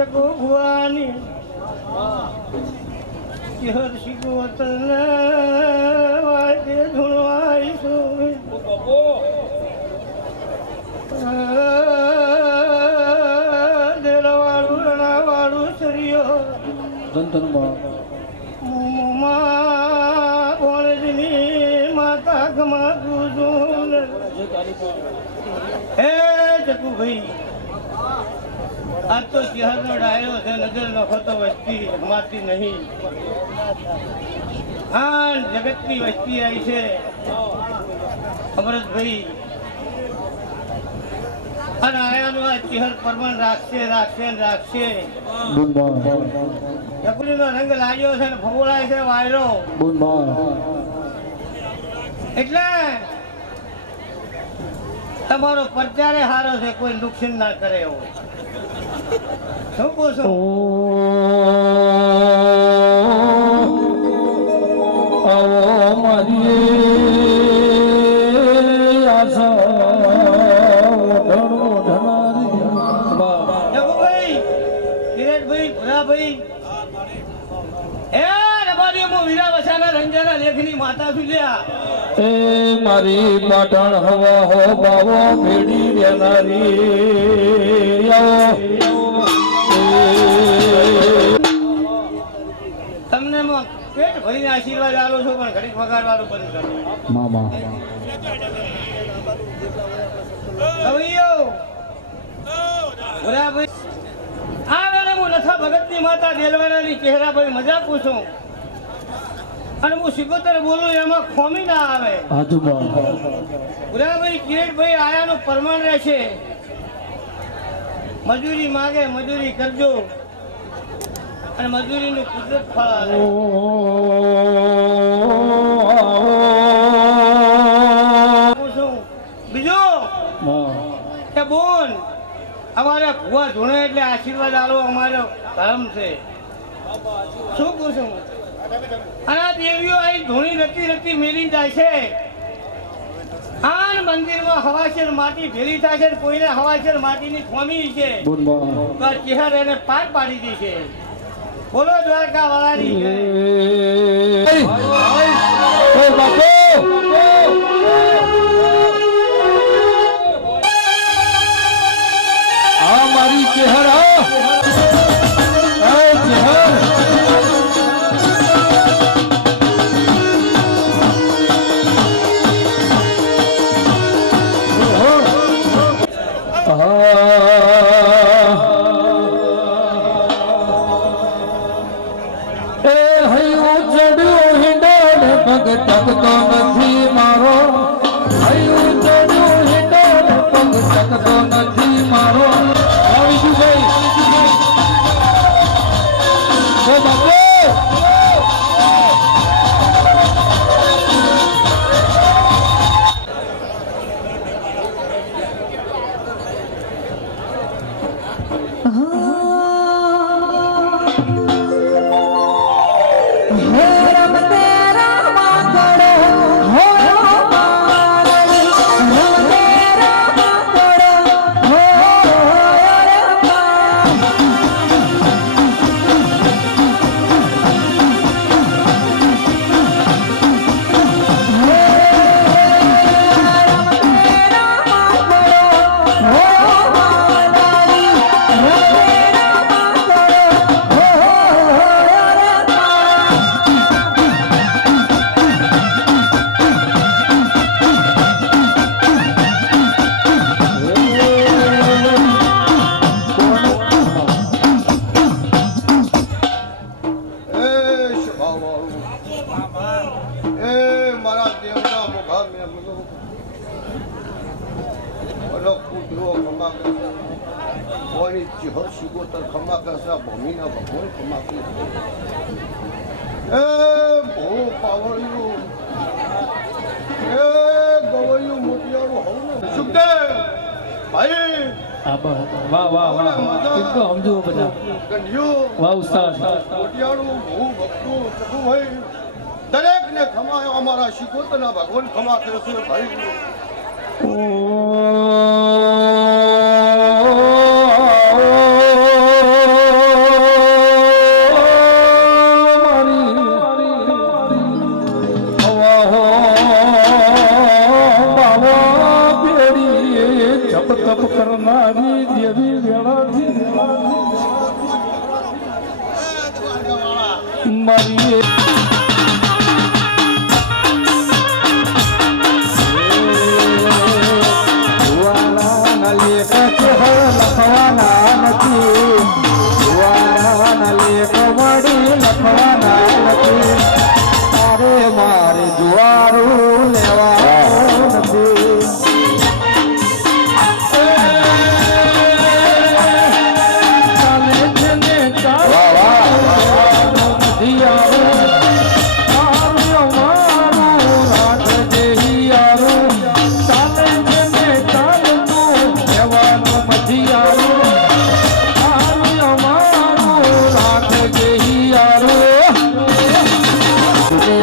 જગો ભુવાની ચહેર શીખો તને વાજે ધૂણવાઈ સોય દેલવાળું રણાવાળું સરિયો મોમાં કોણજની માતા ગમા ગુજું હે જગુભાઈ આજ તો ચહેરનો ડાયો છે નજર નખો વસ્તી હમાતી નહીં હા જગતની વસ્તી આવી છે અમરતભાઈ અને આયાનું આ ચહેર પરમાન રાખશે રાખશે ને રાખશે ચકલીનો રંગ લાગ્યો છે ને ફગોળાય છે વાયરો એટલે તમારો પ્રચારે સારો છે કોઈ નુકસાન ના કરે એવો શું કહો છો જગુભાઈ કિરીટભાઈ ભુરાભાઈ એ રબારી મો વીરા વસાના રંજાના લેખની માતા સુલ્યા એ મારી પાટણ હવા હો બાવો ભેડી દેનારી તમને પેટ ભરીને આશીર્વાદ આલો છો પણ ઘડીક વગાડવાનું બંધ કરો મામા કવિયો ભુરાભાઈ આ વેળે હું નથા ભગતની માતા દેલવાનાની ચહેરાભાઈ મજાક પૂછું અને હું સિકોતર બોલું એમાં ખોમી ના આવે ભુરાભાઈ કિરીટભાઈ આયાનું પ્રમાણ રહેશે મજૂરી માગે મજૂરી કરજો અને મજૂરીનું કુદરત ફળ આવે પૂછું બીજું કે બોન અમારે ભુવા ધૂણે એટલે આશીર્વાદ આલો અમારો ધર્મ છે શું પૂછું અને આ દેવીઓ અહીં ધૂણી રતી રતી મેલી જાય છે આન મંદિરમાં હવાશેર માટી ભેળી થાય છે કોઈને હવાશેર માટીની ખોમી છે તો આ ચહેર એને પાર પાડી દી છે બોલો દ્વારકા વાળાની આ મારી ચહેરા ટકતો નથી મારો હૈયું ચડ્યું હિંડોળ પગ ટકતો નથી મારો ઓ બાપુ વાહ વાહ વાહ કેટલો સમજો બધા વાહ ઉસ્તાદ દરેક ને ખમા અમારા શિકોતરના ભગવાન ખમા કરશે ભાઈ મરીએ વાલાના લેખ છે લખવાના નથી વાલાના લેખ વળી લખવાના નથી તારે મારે જુવારું લેવાનું નથી ચાલે છે ને ચાલવાનું નથી આવું મારું રાખજે હિયારું ચાલે છે ને ચાલતું લેવાનું નથી આવું મારું રાખજે હિયારું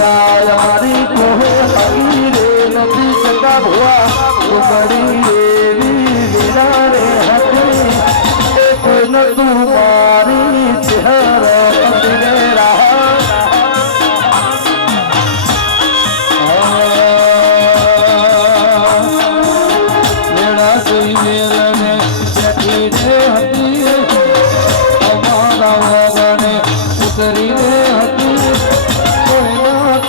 यारी को हरी रे नदी चंदा भुआ तो बड़ी एवी वीरा रे हती एक न तुम्हारी चेहरा पकड़े रहा मेरा कोई मेरे में बैठी रे हती हमारा वगने उतरी रे हती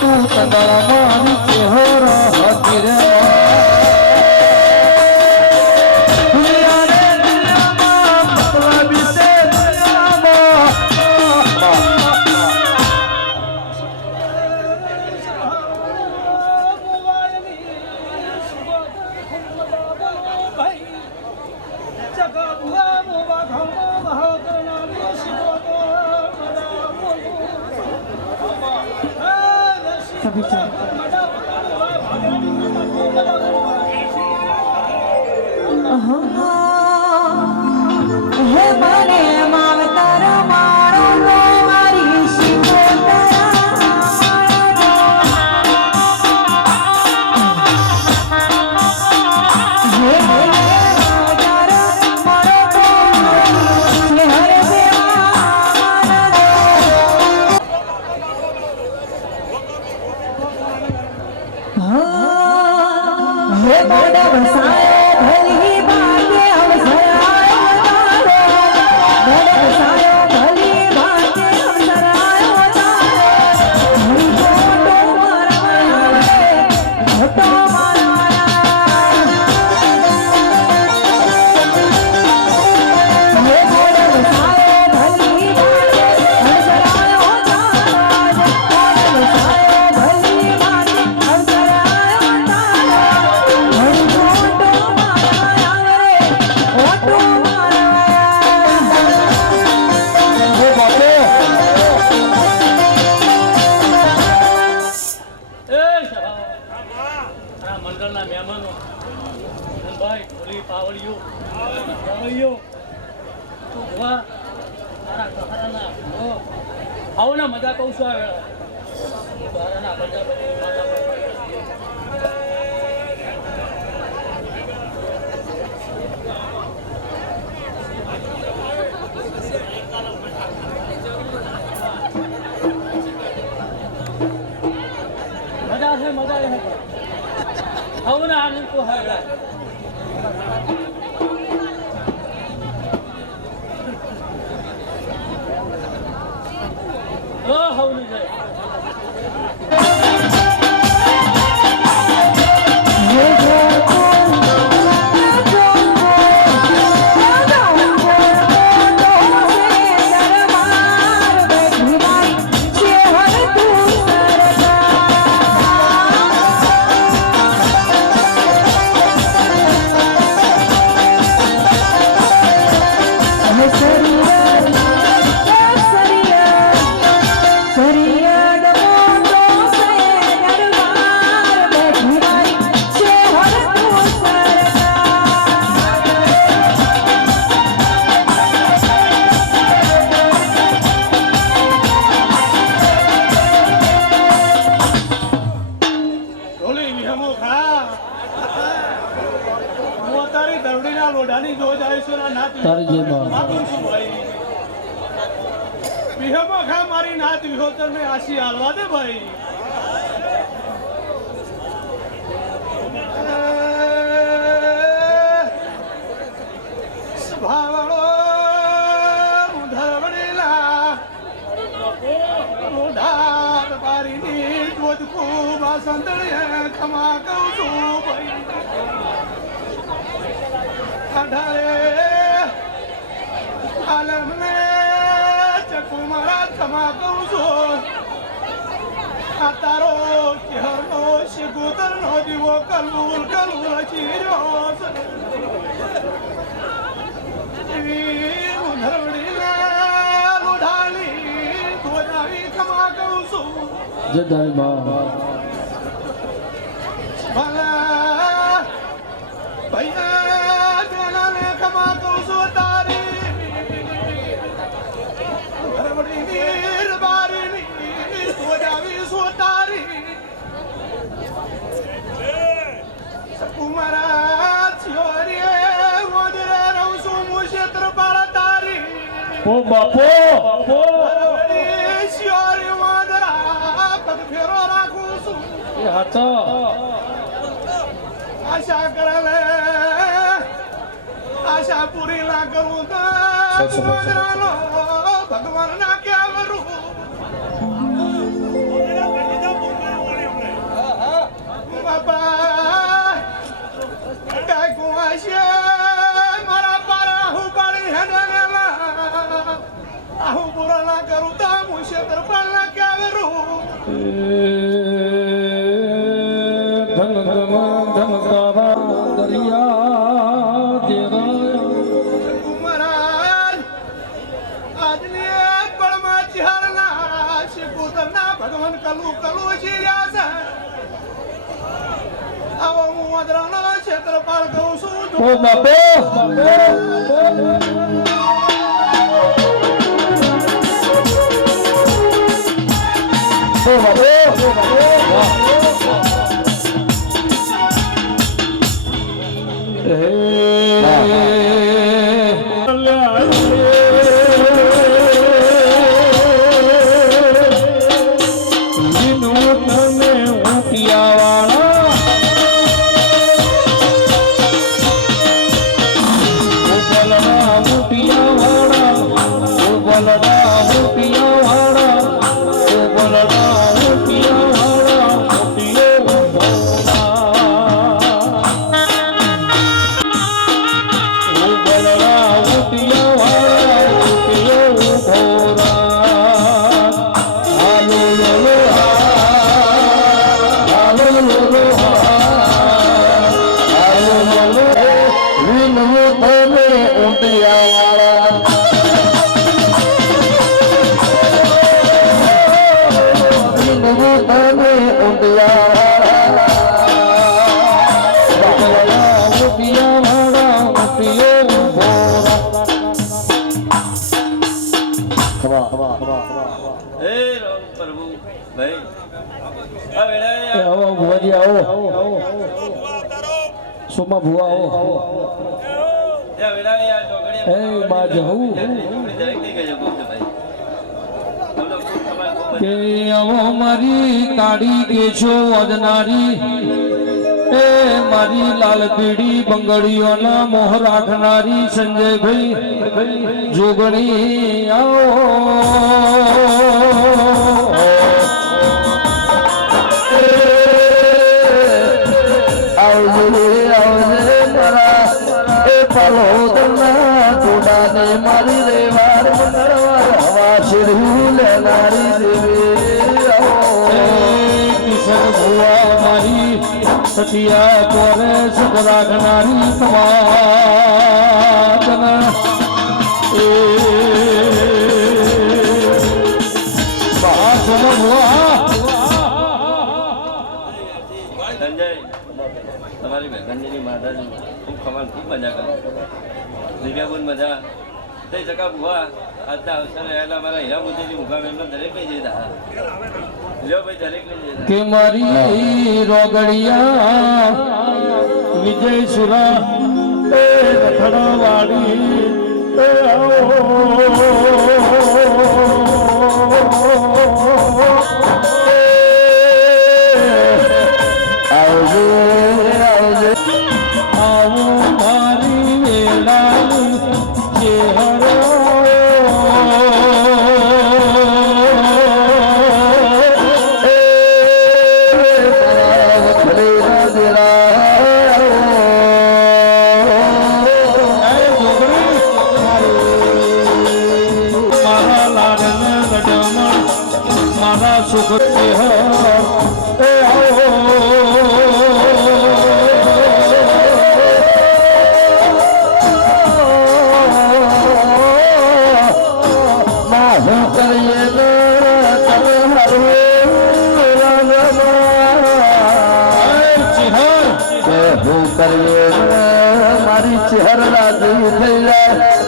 તું તગડા મારી ચહેરા હતી રે દુનિયા રે દુનિયામાં મતલબી છે હે મને માવતર મારો નો મારી હે મોડા વસાયો ભલી ભાગે અવસરાયો તારો મોડા વસાયો ભલી ભાગે અવસરાયો તારો હરી ગોટો મારા ઘોટો હે મોડા વસાયો ભલી ભાગે અવસરાયો તારો મોડા વસાયો ભલી ભાગે અવસરાયો મંડળના મહેમાનો ભાઈ ભોલી પાવડીઓ રવૈયો તું ભવા તારા કહારાના આવના મજા કહું છું આ વેળા બહારના પ્રજાપતિ માતા મજા છે મજા છે આવના આનંદ કો હે ઓ હવની જાય મારી નાત વિહોતર ને આશી હાલવા દે ભાઈ ભાવળો ધરવડેલા મારા સંદળીએ ખમા કહું છું ભાઈ અઢારે આલમને ચકુ મારા ખમા કહું છું આ તારો ચહેરનો શિગુતરનો દીવો કલૂર કલૂર ચીર્યો એવી ઉધરવડીને લુઢાલી ધોજાવી ખમા કહું છું જય દાઈ બા ભલા ભૈયા બેનાને ખમા કહું છું તારી ઉધરવડીની રબારીની ધોજાવી છું તારી ઉમરા છોરીએ વોદરે રહું છું હું ક્ષેત્ર પાળ તારી ઓ બાપો શિયોરી વાંદરા પગ ફેરો રાખું છું એ હાચો આશા કરે આશા પૂરી ના કરું તો વાંદરાનો ભગવાન ના કેવરું બાપા કાંઈ કુવાશે મારા પારા હું પાડી હેડેલા આહું પૂરા ના કરું તો હું ક્ષેત્ર પાળ ના કેવરું ધન ધન ધન તારા દરિયા તેરા મહારાજ આજની પળમાં ચિહારના શિકુતરના ભગવાન કલુ કલુ જીર્યા છે આવો હું વદરાનો ક્ષેત્રપાળ કહું છું ઓ બાપો સોમા ભુવા આવો એ માં જવું કે આવો મારી કાળી કેશો વધનારી એ મારી લાલ પીડી બંગડીઓના મોહ રાખનારી સંજયભાઈ જોગણી આવો મારી રેવાર મંગળવાર હવા શીર્યું લેનારી દેવી કિશન ભુવા મારી સતિયા કોરે સુખ રાખનારી સમાતન સંજય તમારી મહેરબાની માતાજી ખૂબ ખમાલ ખૂબ મજા કરે દિવ્યાબુન મજા થઈ શકા ભુવા આજના અવસરે આવેલા મારા હીરા મોતીજી મુકામ એમનો દરેક લઈ જતા લ્યો ભાઈ દરેક લઈ જતા કે મારી રોગડિયા વિજય સુરા એ રથડા વાળી એ આવો મારી વેલાની ચહેરો મારા લાડને રડમણ મારા સુખ એ આવો મારી ચહેર રાજી થઈ જાય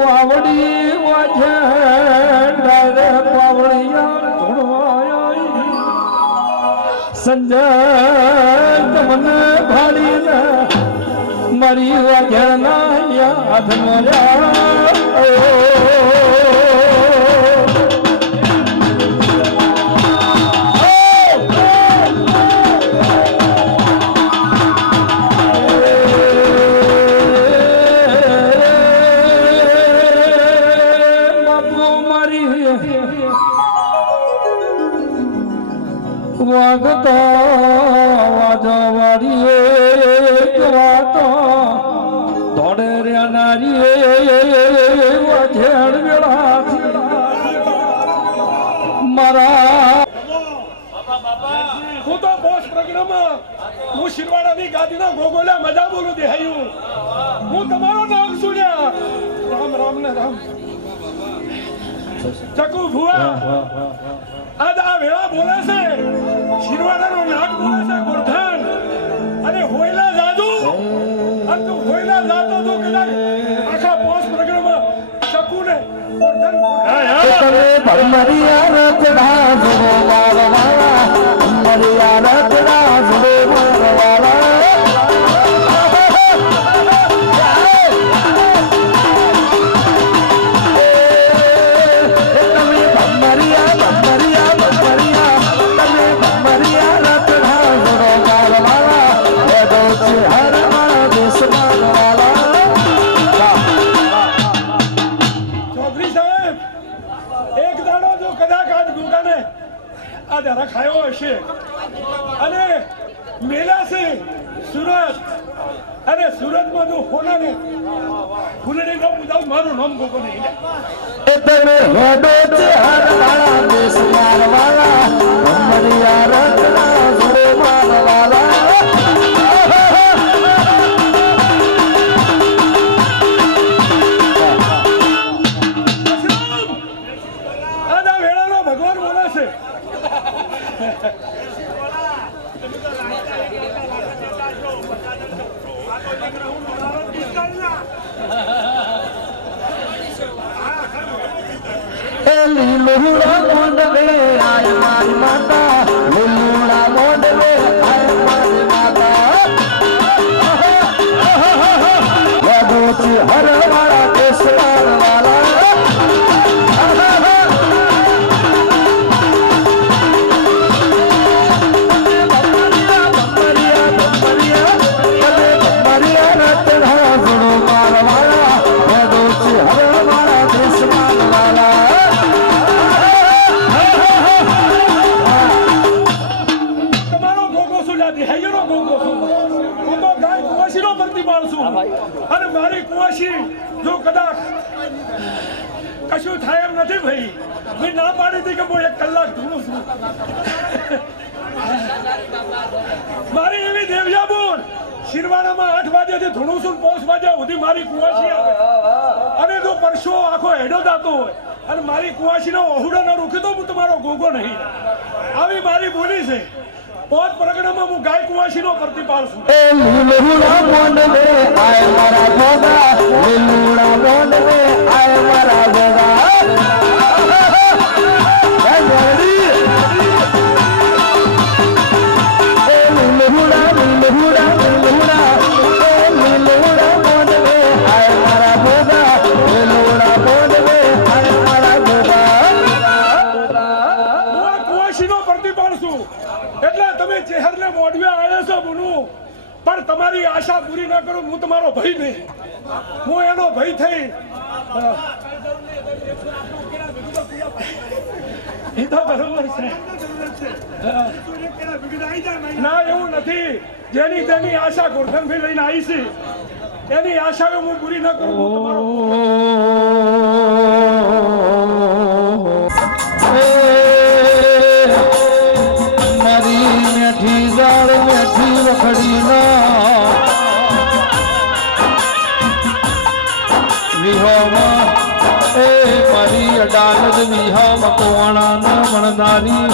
વાવડી વાજે પાવડિયા ધૂણવાય સંજય તમને ભાડીને મારી વાજના યાદ મળ્યા વાગતો વાજો વાડીએ વાતો દોડે રે નારીએ વાજેડ વેળા મારા હું તો બોસ પ્રજ્ઞામાં હું શિરવાડાની ગાદીના ગોગોલા મજા બોલું દેહાયું હું તમારો નામ સુન્યા રામ રામ ને રામ ચકુ ભુવા આજ આ વેળા બોલે છે શિરવાડાનો નાક બોલે છે ગોરધન અને હોયલા જાદુ અને તું હોયલા જાતો તો કદાચ આખા બોસ પ્રજ્ઞામાં ચકુને ગોરધન તમે ભમરિયા રચના જોડો મારવાળા ભમરિયા રચના જોડો મારવાળા ખાયો હશે અને મેલા છે સુરત અને સુરતમાં જો હોનાને ફૂલડી ન પૂજાવ મારું નામ ગોગો નહીં તમે હેડો છે હરવાળા દેશ મારવાળા ભમરિયા રચના જોડે મારવાળા ભગવાન બોલે છે લીલુડા મોંડવે આય મારી માતા લીલુડા મોંડવે આય મારી માતા યાદોથી હરવાળા દેશ મારવાળા અને મારી કુવાસી જો કદાચ કશું થાય એમ નથી ભાઈ મેં ના પાડી હતી કે હું 1 કલાક ધૂણું છું મારી એવી દેવ્યા બોલ શિરવાડામાં 8 વાગ્યાથી ધૂણું છું 5 વાગ્યા સુધી મારી કુવાસી આવે અને જો પરસો આખો હેડો જાતો હોય અને મારી કુવાસીનો ઓહુડો ન રોકે તો હું તમારો ગોગો નહીં આવી મારી બોલી છે बहुत प्रकरणમાં હું ગાય કુવાસીનો પ્રતિપાળ છું એ લીલુડા મોંડવે આય મારા ગોગા લીલુડા મોંડવે આય મારા ગોગા એ લીલુડા લીલુડા લીલુડા એ લીલુડા મોંડવે આય મારા ગોગા લીલુડા મોંડવે આય મારા ગોગા હું કુવાસીનો પ્રતિપાળ છું એટલે તમે ચહેરને મોઢવે આવ્યા છો બોલું પણ તમારી આશા પૂરી ના કરું હું તમારો ભય નહીં હું એનો ભય થઈ એ તો બરોબર છે ના એવું નથી જેની તેની આશા ગોરધનભાઈ લઈને આવી છે એની આશા હું પૂરી ના કરું હું તમારો વિહોમાં એ મારી અડાલજ વિહોમ કોવાણા ન વણનારી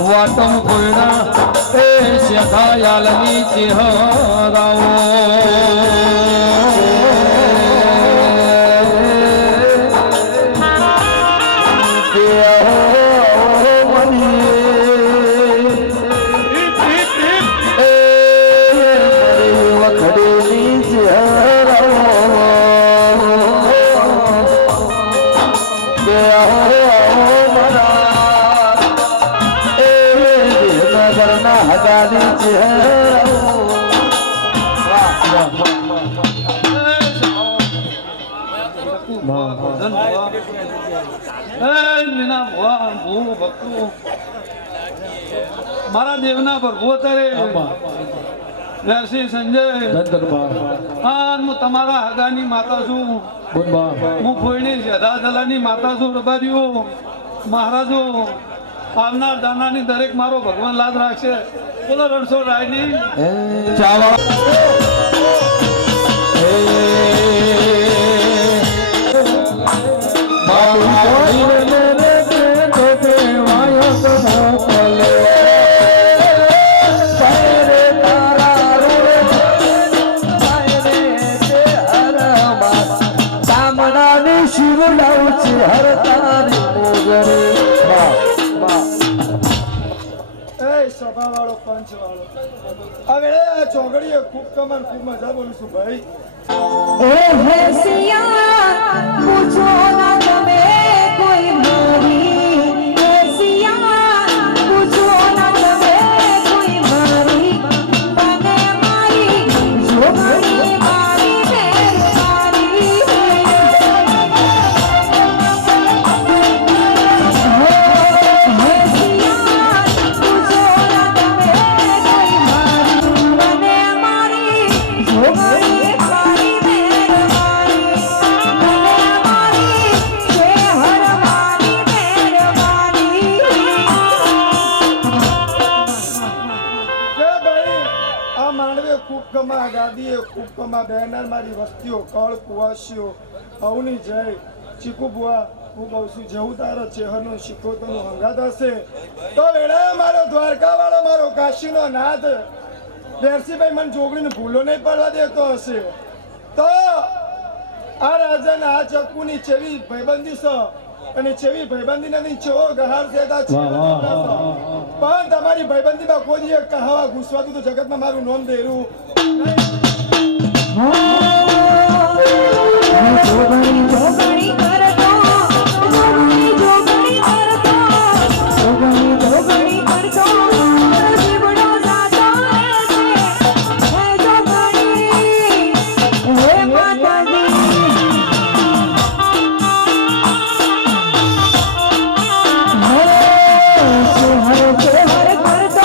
વાતમ કોયડા એ શેખાયાલની ચેહરાઓ મારા દેવના પ્રભુ તારે સંજય હું તમારા હગાની માતા છું હું ફોઈની દાદાની માતા છું રબારીઓ મહારાજો આવનાર દાનાની દરેક મારો ભગવાન લાદ રાખશે બોલો રણછોડ રાયની સભાવાળો પંચવાળો હવે આ ચોગડીએ ખૂબ કમાન ખૂબ મજા બોલું છું ભાઈ એ હસિયા પૂછો ના તમે કોઈ મારી હસિયા પૂછો ના તમે કોઈ મારી મને મારી જોગણી મારી મહેરબાની ગાદીએ ખૂબ કમા બેનર મારી વસ્તીઓ કળ કુવાસીઓ અવની જય ચીકુ બુઆ હું કહું છું જવું તારો ચેહરનું શીખોતોનું હંગાત હશે તો વેળા મારો દ્વારકા વાળો મારો કાશીનો નાથ વેરસીભાઈ મને જોગડીને ભૂલો નહીં પડવા દેતો હશે તો આ રાજાના આ ચક્કુની ચેવી ભાઈબંધી છે અને ચેવી ભાઈબંધી નથી ચેવો ગહાર છે પણ તમારી ભાઈબંધીમાં કોઈ એક કહાવા ઘૂસવાતું તો જગતમાં મારું નોમ દેરું જોગણી જોગણી કરતો જોગણી જોગણી કરતો જોગણી જોગણી કરતો જીવડો જાતો રહેશે હે જોગણી હે માતાજી હર કરતો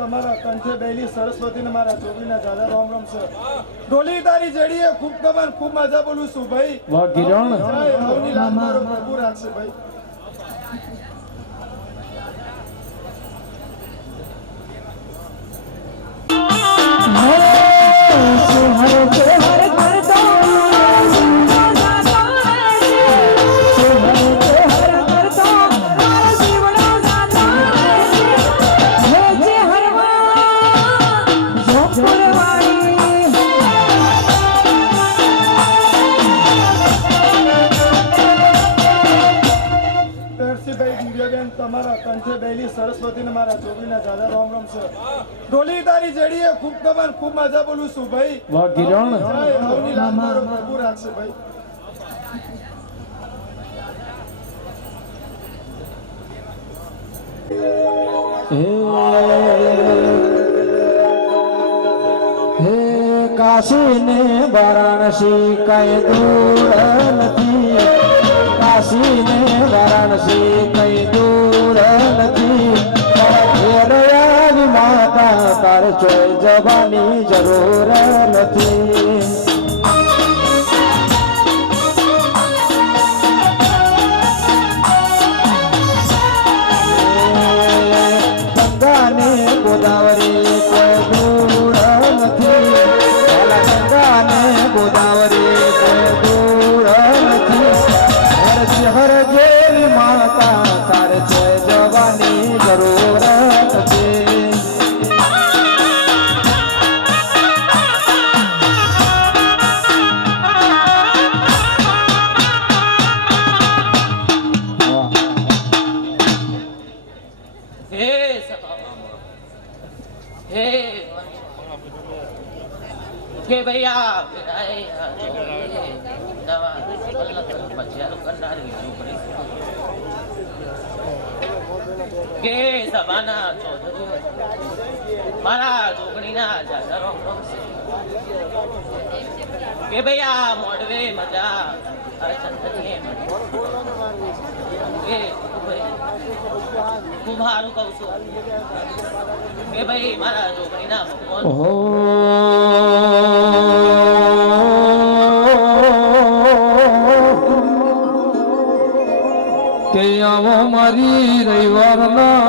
તમારા કંઠે બેલી સરસ્વતી ને મારા જોગીના દાદા રામ રામ સર ડોલી તારી જડીએ ખૂબ કમાન ખૂબ મજા બોલું છું ભાઈ વાહ કિરણ હવની લાત મારો પ્રભુ રાખશે ભાઈ તમારા કંઠે બેલી સરસ્વતી ને મારા જોગીના દાદા રામ રામ સર ડોલી તારી જડીએ ખૂબ કમાન ખૂબ મજા બોલું છું ભાઈ વાહ કિરણ હવની લાત મારો પ્રભુ રાખશે ભાઈ હે કાશી ને વારાણસી કઈ દૂર નથી કાશી ને વારાણસી કઈ દૂર નથી ઘેર આવી માતા તારે ચોય જવાની જરૂર નથી ગંગાને ગોદાવરી કોઈ દૂર નથી ગંગાને ગોદાવરી કોઈ દૂર નથી હર જેવી માતા તારે છે જવાની જરૂર નથી હે હે કે ભૈયા કે સભાના ચૌધરી મારા જોગણીના જાગરો કે ભૈયા મોડવે મજા ખૂબ સારું કહું છું કે ભાઈ મારા જોગણીના કે આવો મારી રવિવારના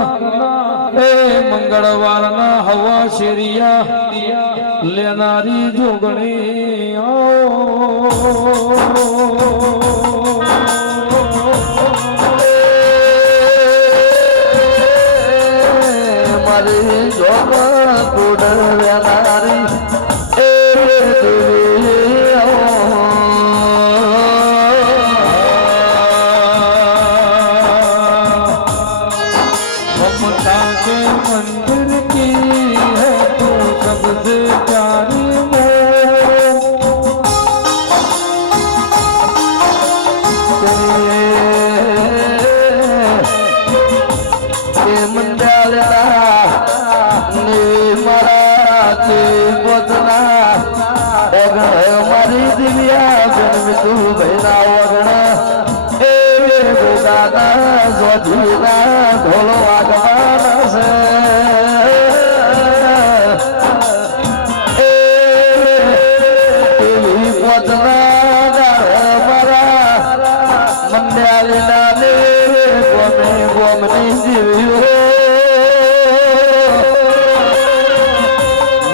એ મંગળવારના હવા શેરિયા લેનારી જોગણી મારી જોગ ગુડ લેનારી એ ममता के मंदिर की है तू सबसे प्यारी मारी दिव्या जन्म तू भैरा वगण ए गोगाना जोधीना ढोलो आगवाना से एवी पोतना मारा मंड्यालीना ने गोमे गोमनी दिव्यो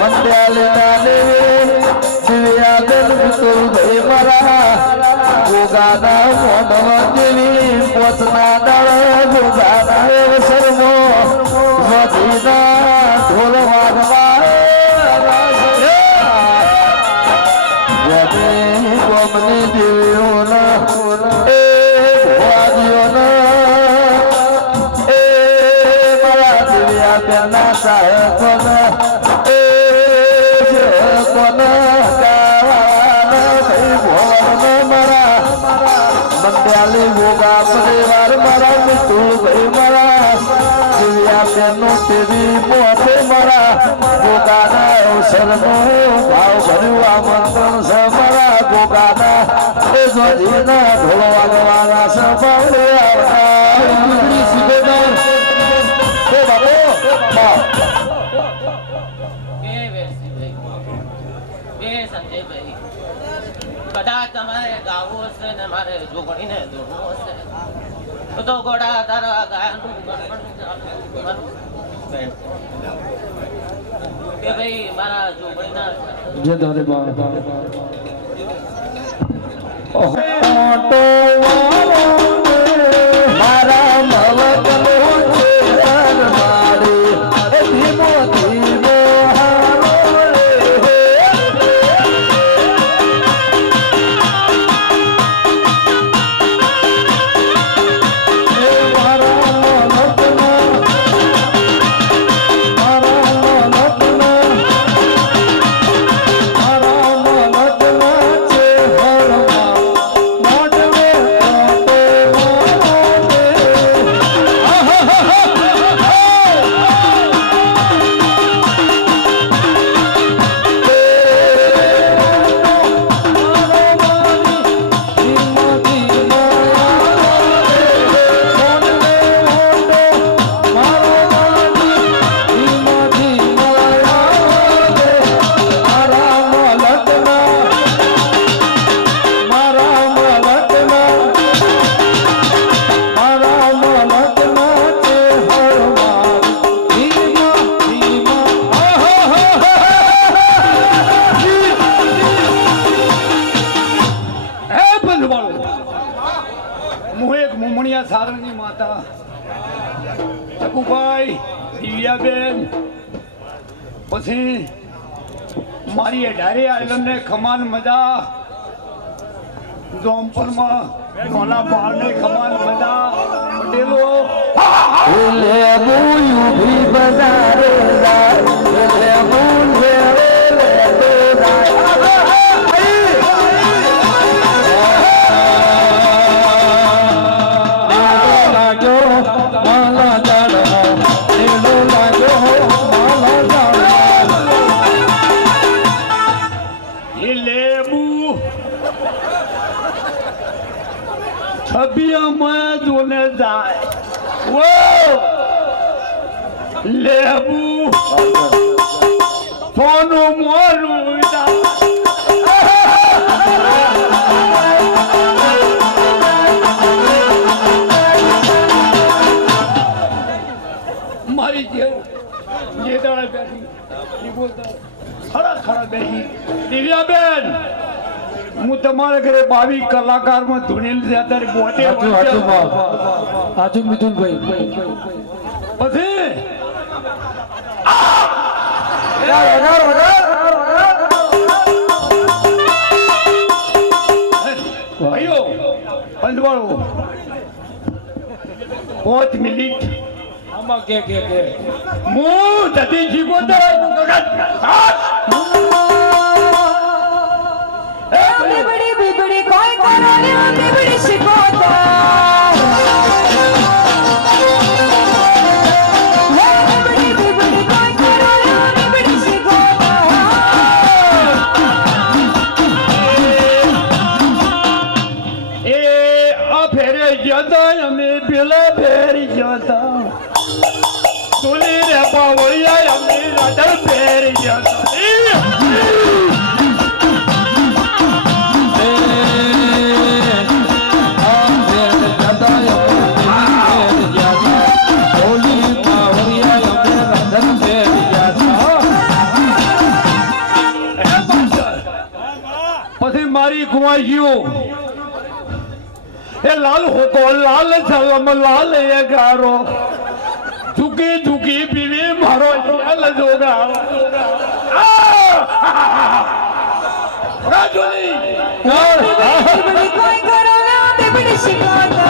मंड्यालीना ने दिव्या जन्म तू भाई मारा गोगाना मोडव देवी पोतना दळ गोगाना अवसरमो जोधीना ढोल वागवा गोमनी देवीओना ए भुवाजीओना ए मारा दिव्या बेना साहेबोना ए कोना गावाना भाई भोवना मारा मंड्याली गोगा परिवार मारा मितु भाई मारा दिव्या बेनो तेवी मोटे मारा गोगाना अवसरनो भाव भर्યું आमंत्रण છે મારા गोगाना ए जोधीना ढोल वागवाना છે બાવળે આવતા ગુગડી સુબેદાર એ બાપો કે વેરસીભાઈ કે સંજયભાઈ કદાચ તમારે ગાવું હશે ને મારે જોગણીને દોડવું હશે તો ઘોડા તારા ગાયનું કે ભાઈ મારા જોગણીના જે દાદે બા મારા મવકનો છે મારી ધીમો ધીમો સારંગની માતા ચકુભાઈ દિવ્યાબેન પછી મારી અઢારે આઈલમને ખમાન મજા જોમપરમાં નાના બાળને ખમાન મજા પટેલો છબીમાં જોને જાય વો લેબુ સોનું મોરું મારી જે દાડા બેઠી એ બોલતા ખરા બેઠી દિવ્યાબેન હું તમારા ઘરે 22 કલાકારમાં ધૂણેલ છે અત્યારે બોટે આજુ મિથુનભાઈ પછી ભાઈઓ પંદવાળો 5 મિનિટ આમાં કે હું જતી શીખોતર બીબડી બીબડી કોઈ કરો બીબડી શીખોતો બીબડી બીબડી કોઈ કરો બીબડી શીખોતો એ આ ફેરે જતા અમે પેલા ફેરી જતા તુલી રે પાવળિયા અમે રાધર ફેરી જતા પછી મારી કુવાઈઓ એ લાલ હોતો લાલ સલમ લાલ એ ગારો ઝુકી ઝુકી પીવી મારો લાલ જોગા રાજુલી બીબડી કોઈ કરો બીબડી શીખોતો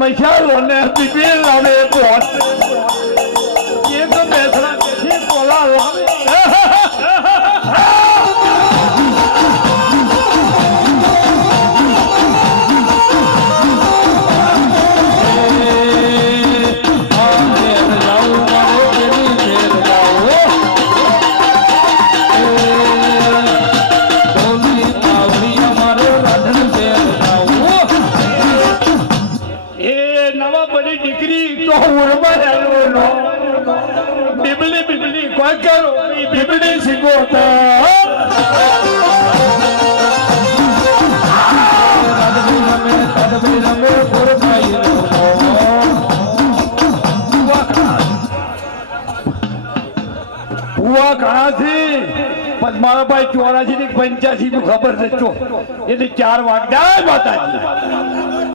મૈસાલો ને પીપી લાવે પોત એ તો બેસરા બેસી પોલા લાવે બીબલી કોઈ કરો બીબડી શીખોતા મારા ભાઈ 84 ની 85 નું ખબર છે એટલે 4 વાગ્યા માતાજી